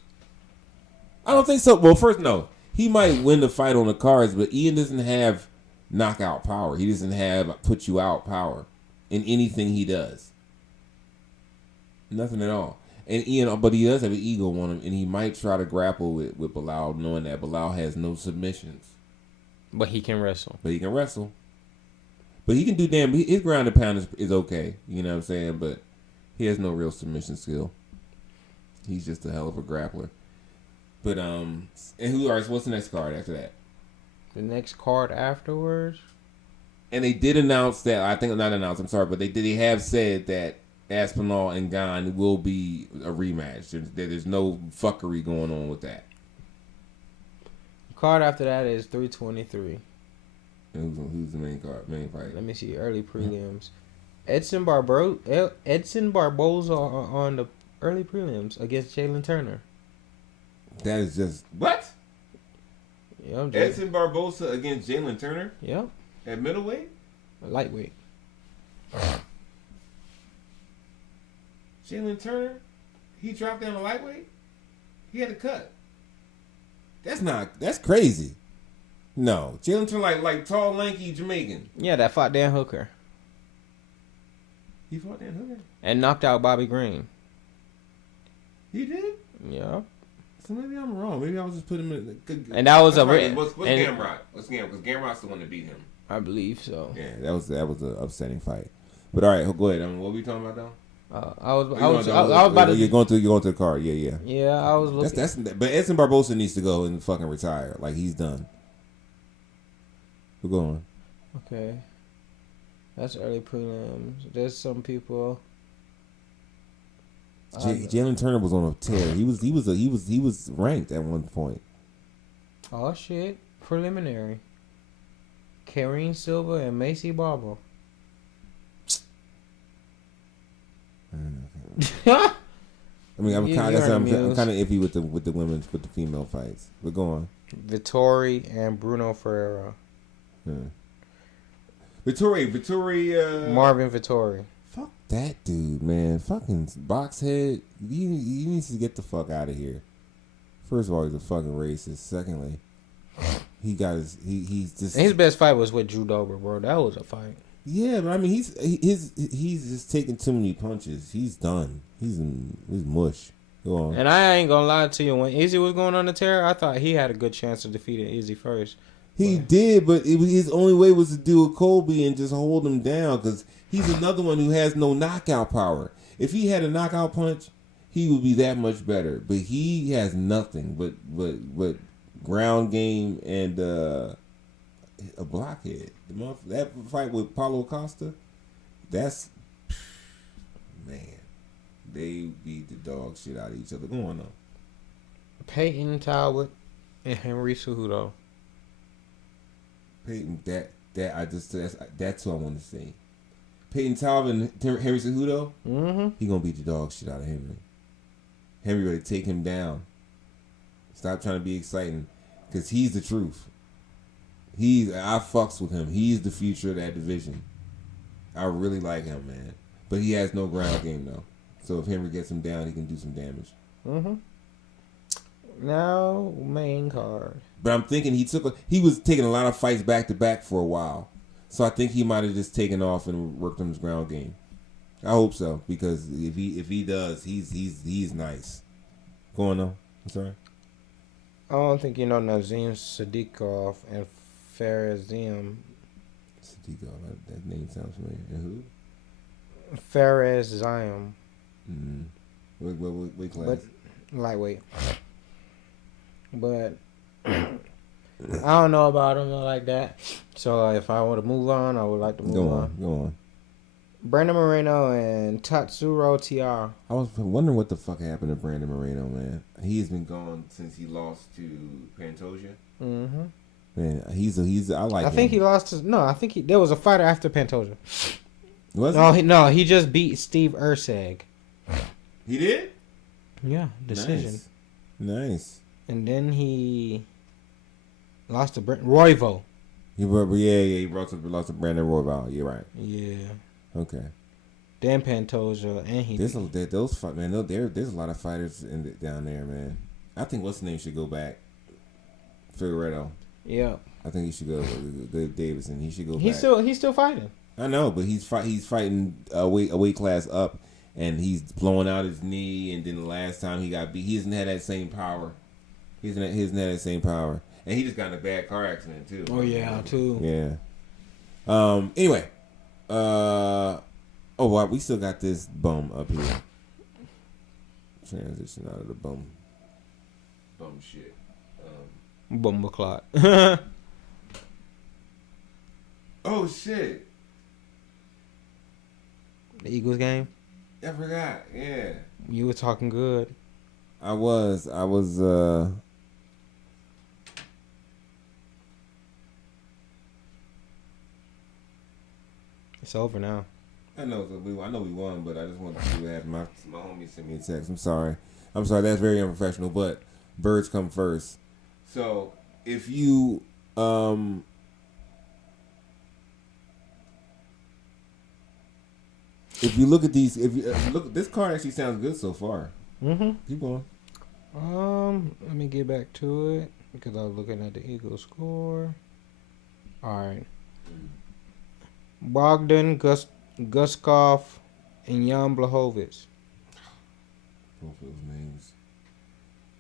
I don't think so. Well, first, no, he might win the fight on the cards, but Ian doesn't have knockout power. He doesn't have put you out power in anything he does. Nothing at all. And Ian, but he does have an ego on him, and he might try to grapple with Bilal, knowing that Bilal has no submissions. But he can wrestle. But he can do damn. His ground and pound is okay. You know what I'm saying? But he has no real submission skill. He's just a hell of a grappler. But and what's the next card after that? The next card afterwards. And they did announce that. I think not announce. I'm sorry, but they have said that Aspinall and Gane will be a rematch. There's no fuckery going on with that. The card after that is 323. Who's the main fight? Let me see. Early prelims. Edson Barboza on the early prelims against Jalen Turner. That is just what? Yep. Edson Barbosa against Jalen Turner. Yep. At middleweight. Lightweight. Jalen Turner, he dropped down to lightweight. He had a cut. That's crazy. No, Jalen Turner like tall, lanky Jamaican. Yeah, that fought Dan Hooker. He fought Dan Hooker and knocked out Bobby Green. He did. Yeah. So maybe I'm wrong. Maybe I was just putting him in. And that was right. What's Gamrot? What's Gamrot? Because Gamrot's the one that beat him. I believe so. Yeah, that was an upsetting fight. But all right, go ahead. What were we talking about though? I was about to. You're going to the card. Yeah. Yeah, I was looking. But Edson Barbosa needs to go and fucking retire. Like he's done. We're going. Okay. That's early prelims. There's some people. Jalen Turner was on a tear. He was ranked at one point. Oh shit! Preliminary. Karine Silva and Macy Barber. I mean, I'm kind of iffy with the women's with the female fights. We're going. Vittori and Bruno Ferreira. Vittori. Marvin Vittori. Fuck that dude, man. Fucking boxhead. He needs to get the fuck out of here. First of all, he's a fucking racist. Secondly, he got he's just his best fight was with Drew Dober, bro. That was a fight. Yeah, but I mean, he's just taking too many punches. He's done. He's mush. Go on. And I ain't gonna lie to you. When Izzy was going on the tear, I thought he had a good chance of defeating Izzy first. He did, but his only way was to do a Colby and just hold him down because he's another one who has no knockout power. If he had a knockout punch, he would be that much better. But he has nothing but ground game and a blockhead. That fight with Paulo Costa, that's man. They beat the dog shit out of each other. Go on though. Peyton Talbot and Henry Cejudo. Peyton, that's who I want to see. Peyton Talbot and Henry Cejudo. Mm-hmm. He gonna beat the dog shit out of Henry. Henry ready to take him down. Stop trying to be exciting, cause he's the truth. I fucks with him. He's the future of that division. I really like him, man. But he has no ground game though. So if Henry gets him down, he can do some damage. Mm-hmm. Now main card. But I'm thinking he was taking a lot of fights back to back for a while. So I think he might have just taken off and worked on his ground game. I hope so, because if he does, he's nice. Go on though. I'm sorry. I don't think you know Nazim Sadikov and Farazim. Sadikov, that name sounds familiar. And who? Faraz Zion. Mm-hmm. What class? But lightweight. But I don't know about him like that. So if I want to move on, I would like to move on. Go on. Brandon Moreno and Tatsuro Tiara. I was wondering what the fuck happened to Brandon Moreno, man. He's been gone since he lost to Pantoja. Mm-hmm. Man, I like him. I think he lost to... No, I think there was a fighter after Pantoja. Was he just beat Steve Ursag. He did? Yeah, decision. Nice. And then he lost to Royvo. He lost to Brandon Royval. You're right. Yeah. Okay. Dan Pantoja and he. There's a lot of fighters down there, man. I think what's the name should go back. Figueredo. Yeah. I think he should go. Davidson. He should go back. He's still fighting. I know, but he's fighting a weight class up, and he's blowing out his knee. And then the last time he got beat, he hasn't had that same power. He hasn't had that same power, and he just got in a bad car accident too. Oh yeah, too. Yeah. Anyway. Wow, we still got this bum up here. Transition out of the bum shit. Bumbleclot. Oh shit. The Eagles game? I forgot. Yeah. You were talking good. I was It's over now. I know we won, but I just wanted to see what happened. My homie sent me a text. I'm sorry. That's very unprofessional, but birds come first. So, if you look at these, if you look, this card actually sounds good so far. Keep going. Let me get back to it because I was looking at the Eagles score. All right. Bogdan Guskov and Jan Blachowicz. Both those names.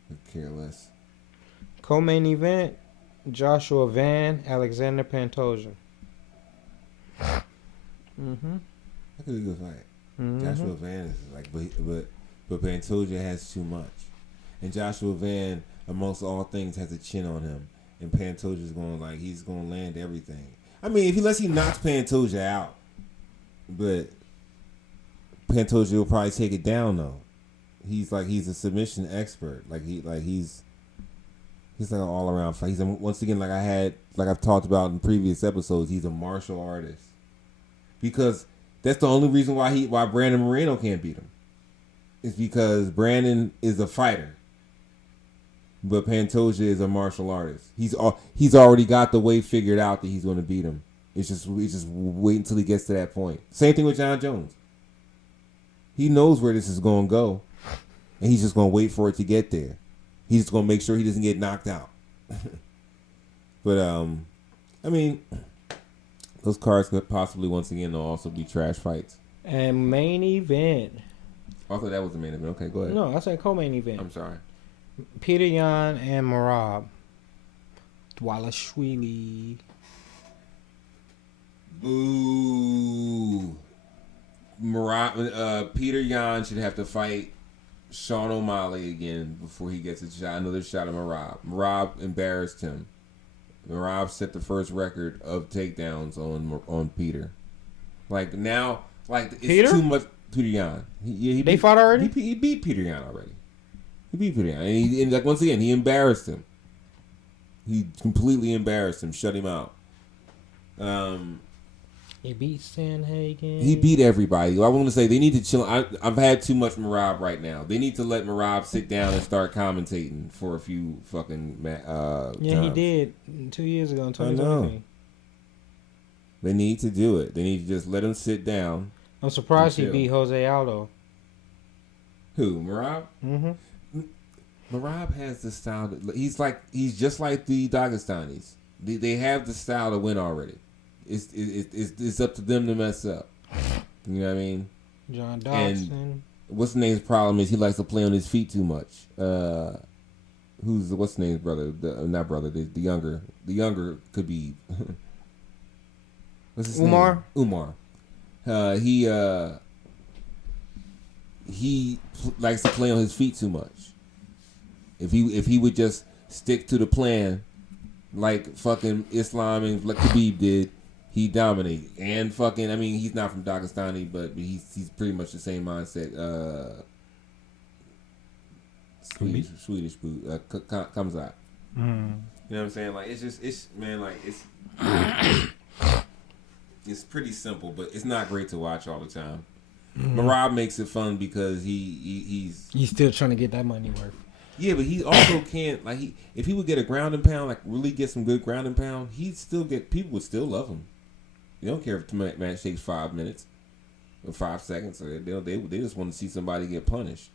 Could care less. Co-main event: Joshua Van, Alexander Pantoja. That could be a good fight. Joshua Van is like, but Pantoja has too much, and Joshua Van, amongst all things, has a chin on him, and Pantoja's he's going to land everything. I mean, unless he knocks Pantoja out, but Pantoja will probably take it down though. He's a submission expert. He's like an all around fight. He's once again I've talked about in previous episodes. He's a martial artist because that's the only reason why Brandon Moreno can't beat him. It's because Brandon is a fighter, but Pantoja is a martial artist. He's already got the way figured out that he's going to beat him. It's just wait until he gets to that point. Same thing with John Jones. He knows where this is going to go, and he's just going to wait for it to get there. He's just going to make sure he doesn't get knocked out. But I mean, those cards could possibly once again also be trash fights. And main event. I thought that was the main event. Okay, go ahead. No, I said co-main event. I'm sorry. Peter Yan and Merab Dvalishvili. Boo. Peter Yan should have to fight Sean O'Malley again before he gets another shot at Merab. Merab embarrassed him. Merab set the first record of takedowns on Peter. It's Peter? too much. Peter Yan. They fought already? He beat Peter Yan already. He beat Peter Yan. And once again, he embarrassed him. He completely embarrassed him, shut him out. He beat Sandhagen. He beat everybody. I want to say they need to chill. I've had too much Merab right now. They need to let Merab sit down and start commentating for a few fucking times. He did 2 years ago in 2020. They need to do it. They need to just let him sit down. I'm surprised he beat Jose Aldo. Who, Merab? Mm-hmm. Merab has the style. He's just like the Dagestanis. They have the style to win already. It's up to them to mess up. You know what I mean? John Dodson. And what's the name's problem is he likes to play on his feet too much. What's the name's brother? Not brother. The younger. The younger could be. What's his Umar? name? Umar. He likes to play on his feet too much. If he would just stick to the plan, like fucking Islam and like Khabib did, he dominate. And fucking, I mean, he's not from Dagestani, but he's pretty much the same mindset. Swedish boot comes out. You know what I'm saying? Like it's it's pretty simple, but it's not great to watch all the time. Merab makes it fun because he's still trying to get that money worth. Yeah, but he also can't if he would get a ground and pound, like really get some good ground and pound, people would still love him. They don't care if the match takes 5 minutes or 5 seconds. Or they just want to see somebody get punished.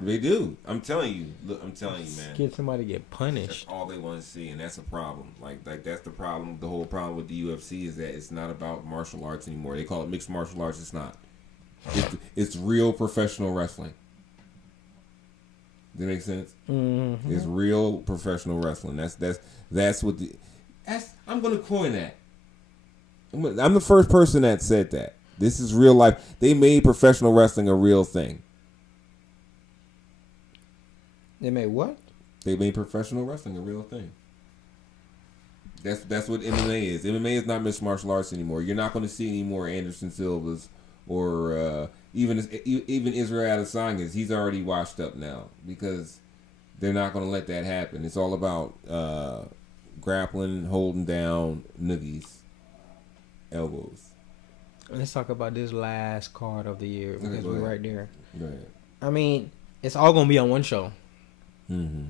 They do. I'm telling you. Look, I'm telling you, man. Get somebody get punished. That's all they want to see, and that's a problem. Like that's the problem. The whole problem with the UFC is that it's not about martial arts anymore. They call it mixed martial arts. It's not. It's real professional wrestling. Does that make sense? Mm-hmm. It's real professional wrestling. That's what I'm gonna coin that. I'm the first person that said that. This is real life. They made professional wrestling a real thing. They made what? They made professional wrestling a real thing. That's what MMA is. MMA is not mixed martial arts anymore. You're not going to see any more Anderson Silvas or even Israel Adesanya's. He's already washed up now because they're not going to let that happen. It's all about grappling, holding down noogies, elbows. Let's talk about this last card of the year because we're right there. Go ahead. I mean, it's all going to be on one show. Mm-hmm.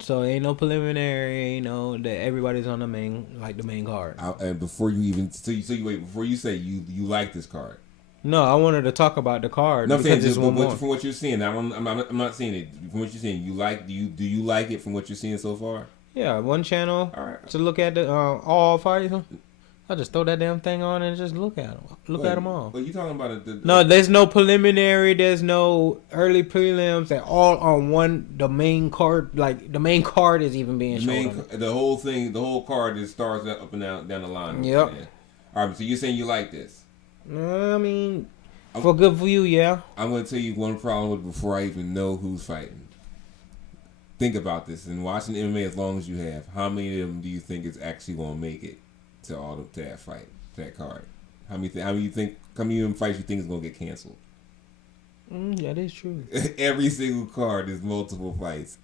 So ain't no preliminary, that everybody's on the main card. And before you even you wait before you say you like this card. No, I wanted to talk about the card. No, I'm saying just from what you're seeing. I'm not seeing it from what you're seeing. Do you like it from what you're seeing so far? Yeah, one channel. All right. To look at the all fights. I just throw that damn thing on and just look at them. At them all. Well, you talking about it? No, there's no preliminary. There's no early prelims. They're all on the main card. Like the main card is even being shown. The whole card just starts up and down the line. Yep. All right. So you're saying you like this? I mean, for good view, yeah. I'm gonna tell you one problem with it before I even know who's fighting. Think about this and watching MMA as long as you have. How many of them do you think is actually gonna make it to that fight, to that card? How many of them fights you think is gonna get canceled? That is true. Every single card is multiple fights.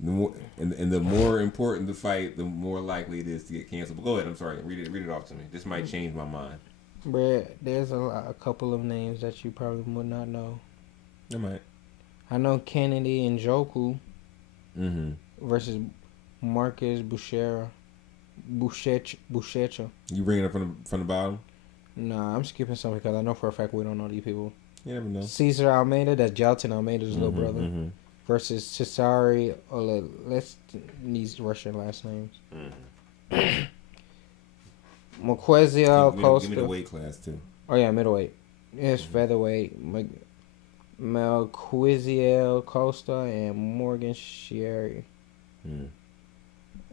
The more important the fight, the more likely it is to get canceled. But go ahead. I'm sorry. Read it off to me. This might change my mind. But there's a couple of names that you probably would not know. I might. I know Kennedy and Joku versus Marcus Buchecha. You bringing it from the bottom? Nah, I'm skipping some because I know for a fact we don't know these people. You never know. Cesar Almeida, that's Jalton Almeida's little brother, versus Cesare let's these Russian last names. Mokwezia Costa. Give me the weight class too. Oh yeah, middleweight. It's featherweight. Melquiziel Costa and Morgan Sherry.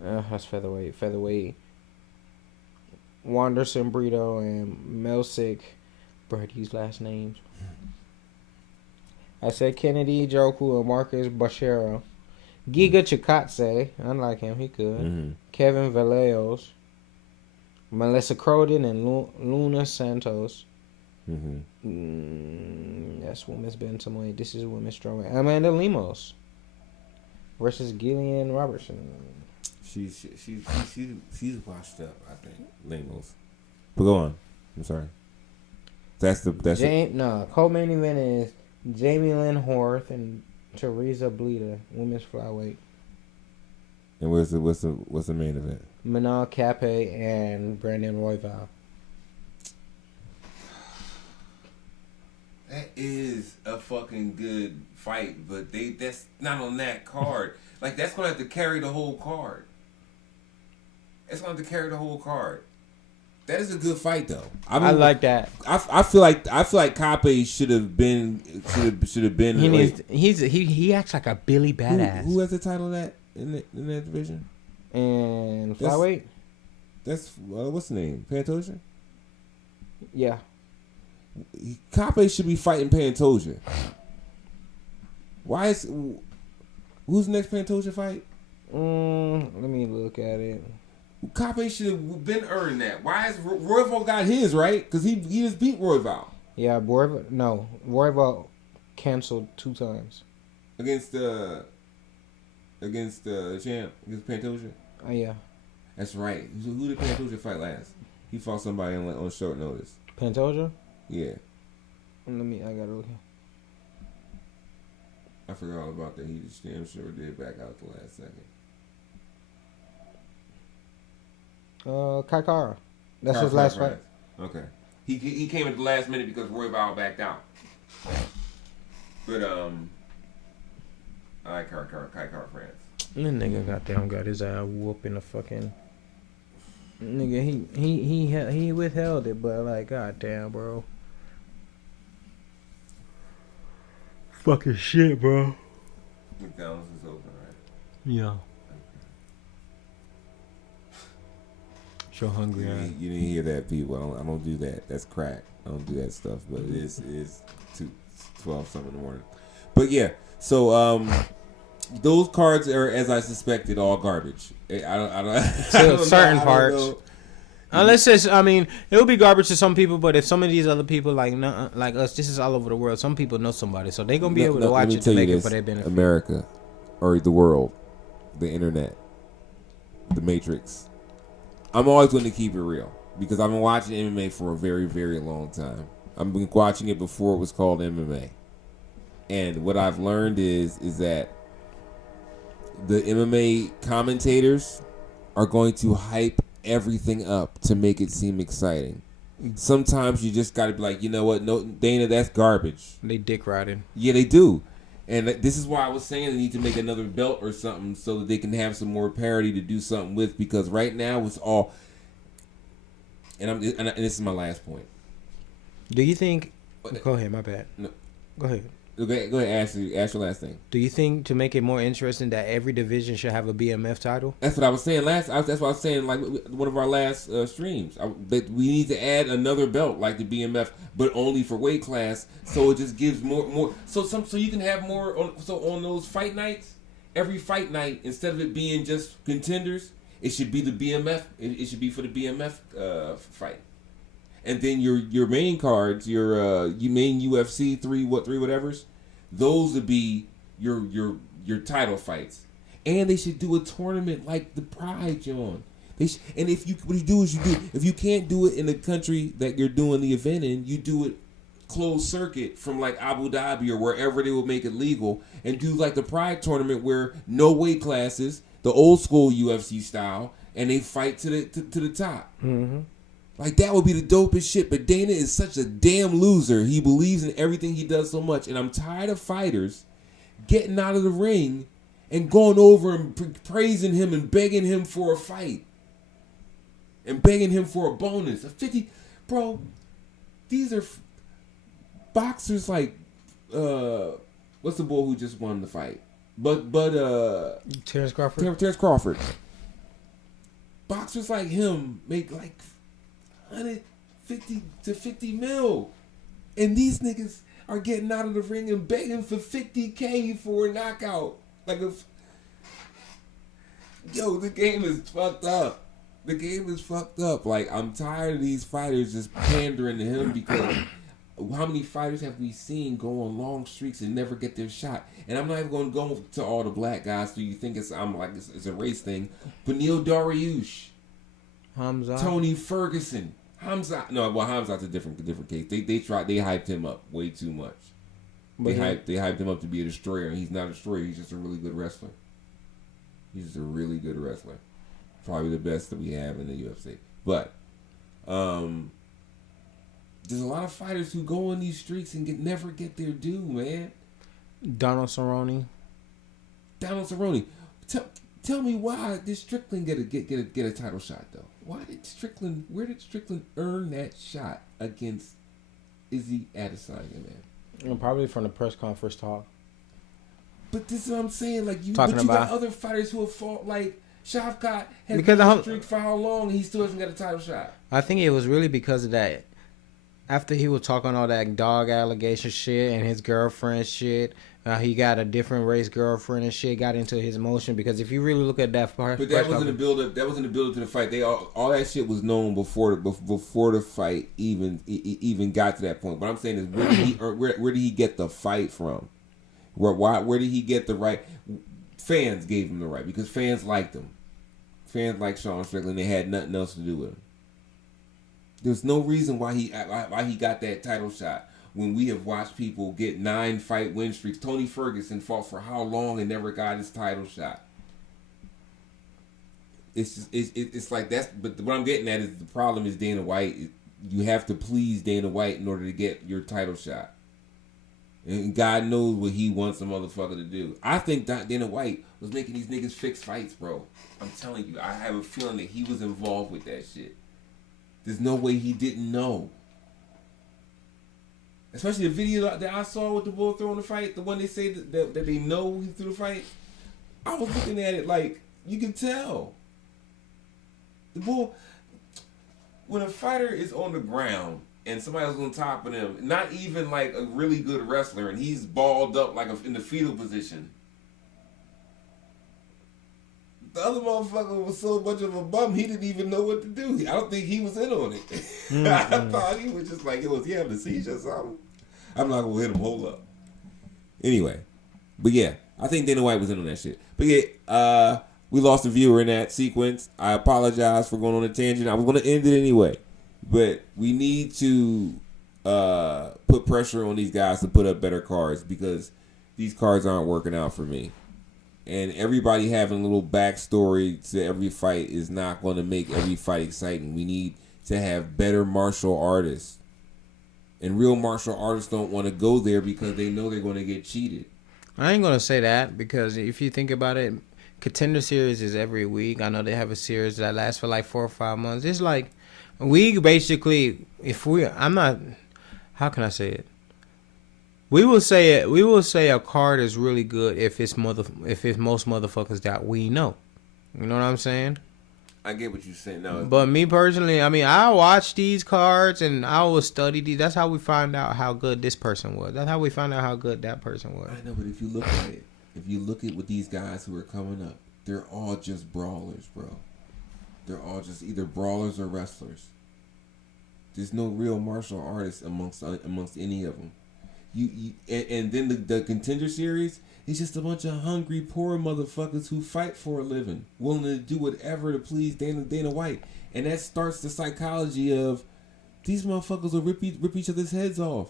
That's featherweight. Featherweight. Wanderson Brito and Melsick. Bro, these last names. I said Kennedy Joku and Marcus Bachero. Giga Chikadze. I like him. He good. Kevin Vallejos. Melissa Croden and Luna Santos. That's women's bantamweight. This is women's strawweight. Amanda Lemos versus Gillian Robertson. She's washed up, I think. Lemos. But go on. I'm sorry. Co-main event is Jamie Lynn Horth and Teresa Bleda, women's flyweight. And what's the main event? Manal Cape and Brandon Royval. That is a fucking good fight, but that's not on that card. Like that's gonna have to carry the whole card. It's gonna have to carry the whole card. That is a good fight though. I like that. I feel like Cape should have been. He acts like a Billy Badass. Who has the title of that in that division? And flyweight. That's what's the name? Pantoja. Yeah. Cape should be fighting Pantoja. Who's the next Pantoja fight? Let me look at it. Cape should have been earning that. Why is Royval got his, right? Because he just beat Royval. Yeah, Royval canceled 2 times. Against the champ, against Pantoja? Oh, yeah. That's right. Who did Pantoja fight last? He fought somebody on short notice. Pantoja? Yeah. I gotta look. I forgot all about that. He just damn sure did back out the last second. Kaikara. That's his last fight. Okay. He came at the last minute because Royval backed out. But I like Kaikara France. That nigga got his eye whooping the fucking nigga. He withheld it, but like goddamn, bro. Fucking shit, bro. McDonald's is open, right? Yeah. So hungry. You didn't hear that, people. I don't do that. That's crack. I don't do that stuff. But it is 12 something in the morning. But yeah, so those cards are, as I suspected, all garbage. I don't certain parts. Unless it's, it would be garbage to some people, but if some of these other people like us, this is all over the world. Some people know somebody, so they're gonna be able to watch it to make it for their benefit. America, or the world, the internet, the Matrix. I'm always going to keep it real because I've been watching MMA for a very, very long time. I've been watching it before it was called MMA, and what I've learned is that the MMA commentators are going to hype everything up to make it seem exciting. Sometimes you just got to be like, you know what? No, Dana, that's garbage. They dick riding. Yeah, they do. And this is why I was saying they need to make another belt or something so that they can have some more parity to do something with. Because right now it's all. And this is my last point. Do you think? Go ahead. My bad. No. Go ahead. Go ahead. Ask your last thing. Do you think to make it more interesting that every division should have a BMF title? That's what I was saying that's what I was saying. Like one of our last streams, that we need to add another belt like the BMF, but only for weight class. So it just gives more. So you can have more. On those fight nights, every fight night, instead of it being just contenders, it should be the BMF. It should be for the BMF fight. And then your main cards, your main UFC three whatevers, those would be your title fights. And they should do a tournament like the Pride, John. And if you can't do it in the country that you're doing the event in, you do it closed circuit from like Abu Dhabi or wherever they will make it legal, and do like the Pride tournament where no weight classes, the old school UFC style, and they fight to the top. Mm-hmm. Like, that would be the dopest shit. But Dana is such a damn loser. He believes in everything he does so much. And I'm tired of fighters getting out of the ring and going over and praising him and begging him for a fight. And begging him for a bonus. A 50... Bro, these are boxers like... what's the boy who just won the fight? Terrence Crawford? Terrence Crawford. Boxers like him make like... 150 to 50 mil. And these niggas are getting out of the ring and begging for $50K for a knockout. Yo, the game is fucked up. The game is fucked up. Like, I'm tired of these fighters just pandering to him, because how many fighters have we seen go on long streaks and never get their shot? And I'm not even going to go to all the black guys so you think it's a race thing. But Neil Dariush, Hamza, Tony Ferguson, Hamza's a different case. They hyped him up way too much. They hyped him up to be a destroyer, and he's not a destroyer. He's just a really good wrestler. Probably the best that we have in the UFC. But there's a lot of fighters who go on these streaks and never get their due, man. Donald Cerrone. Tell me why did Strickland get a title shot though? Where did Strickland earn that shot against Izzy Adesanya, man? Probably from the press conference talk. But this is what I'm saying. Like, you got other fighters who have fought, like Shavkat has been on the streak for how long, and he still hasn't got a title shot. I think it was really because of that. After he was talking all that dog allegation shit and his girlfriend shit, he got a different race girlfriend and shit, got into his emotion. Because if you really look at that part, but that wasn't a build up. That wasn't a build up to the fight. All that shit was known before the fight even got to that point. What I'm saying is, where did he get the fight from? Where did he get the right? Fans gave him the right, because fans liked him. Fans liked Sean Strickland. They had nothing else to do with him. There's no reason why he got that title shot when we have watched people get 9 fight win streaks. Tony Ferguson fought for how long and never got his title shot. It's like that's. But what I'm getting at is, the problem is Dana White. You have to please Dana White in order to get your title shot. And God knows what he wants a motherfucker to do. I think Dana White was making these niggas fix fights, bro. I'm telling you, I have a feeling that he was involved with that shit. There's no way he didn't know. Especially the video that I saw with the bull throwing the fight, the one they say that they know he threw the fight. I was looking at it like, you can tell. The bull, when a fighter is on the ground and somebody's on top of them, not even like a really good wrestler, and he's balled up like in the fetal position. The other motherfucker was so much of a bum, he didn't even know what to do. I don't think he was in on it. Mm-hmm. I thought he was just like, he having a seizure or something. I'm not going to hit him, hold up. Anyway, but yeah, I think Dana White was in on that shit. But yeah, we lost a viewer in that sequence. I apologize for going on a tangent. I was going to end it anyway. But we need to put pressure on these guys to put up better cards, because these cards aren't working out for me. And everybody having a little backstory to every fight is not going to make every fight exciting. We need to have better martial artists. And real martial artists don't want to go there because they know they're going to get cheated. I ain't going to say that because if you think about it, Contender Series is every week. I know they have a series that lasts for like 4 or 5 months. It's like we basically, how can I say it? We will say a card is really good if it's most motherfuckers that we know. You know what I'm saying? I get what you're saying. No, but me personally, I mean, I watch these cards and I will study these. That's how we find out how good this person was. That's how we find out how good that person was. I know, but if you look at it, if you look at what these guys who are coming up, they're all just brawlers, bro. They're all just either brawlers or wrestlers. There's no real martial artists amongst any of them. And then the Contender Series is just a bunch of hungry, poor motherfuckers who fight for a living, willing to do whatever to please Dana White. And that starts the psychology of these motherfuckers will rip each other's heads off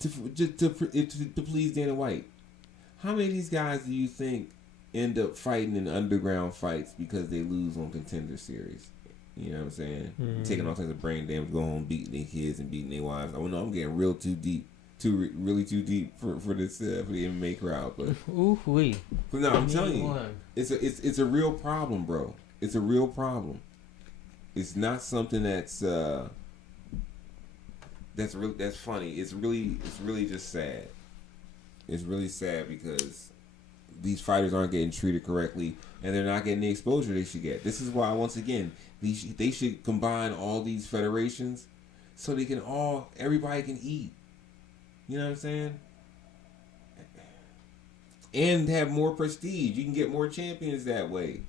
to please Dana White. How many of these guys do you think end up fighting in underground fights because they lose on Contender Series? You know what I'm saying? Mm-hmm. Taking all kinds of brain damage, going home beating their kids and beating their wives. Oh no, I'm getting too deep for this for the MMA crowd. But But no, I'm telling you, it's a real problem, bro. It's a real problem. It's not something that's funny. It's really just sad. It's really sad because these fighters aren't getting treated correctly and they're not getting the exposure they should get. This is why, once again, they should combine all these federations so everybody can eat. You know what I'm saying? And have more prestige. You can get more champions that way.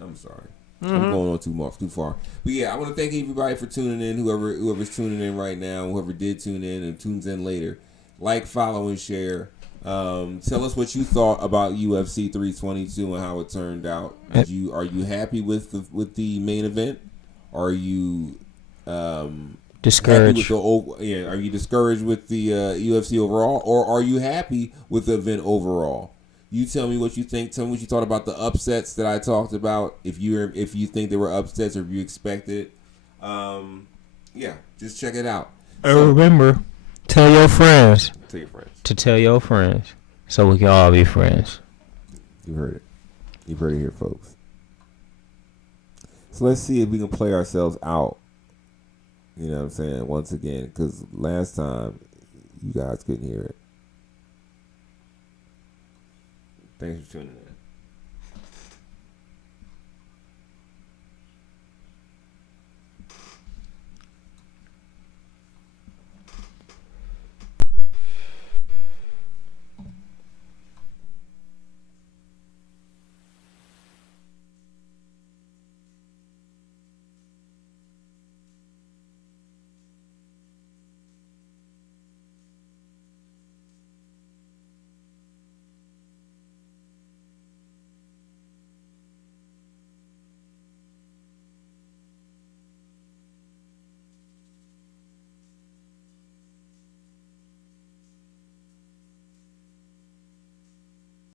I'm sorry. Mm-hmm. I'm going on too far. But yeah, I want to thank everybody for tuning in. Whoever's tuning in right now, whoever did tune in and tunes in later. Like, follow, and share. Tell us what you thought about UFC 322 and how it turned out. Are you happy with the main event? Are you discouraged? Are you discouraged with the UFC overall, or are you happy with the event overall? You tell me what you think. Tell me what you thought about the upsets that I talked about. If you think there were upsets or if you expected, just check it out. Remember, tell your friends. To tell your friends, so we can all be friends. You heard it. You've heard it here, folks. So let's see if we can play ourselves out. You know what I'm saying? Once again, because last time you guys couldn't hear it. Thanks for tuning in.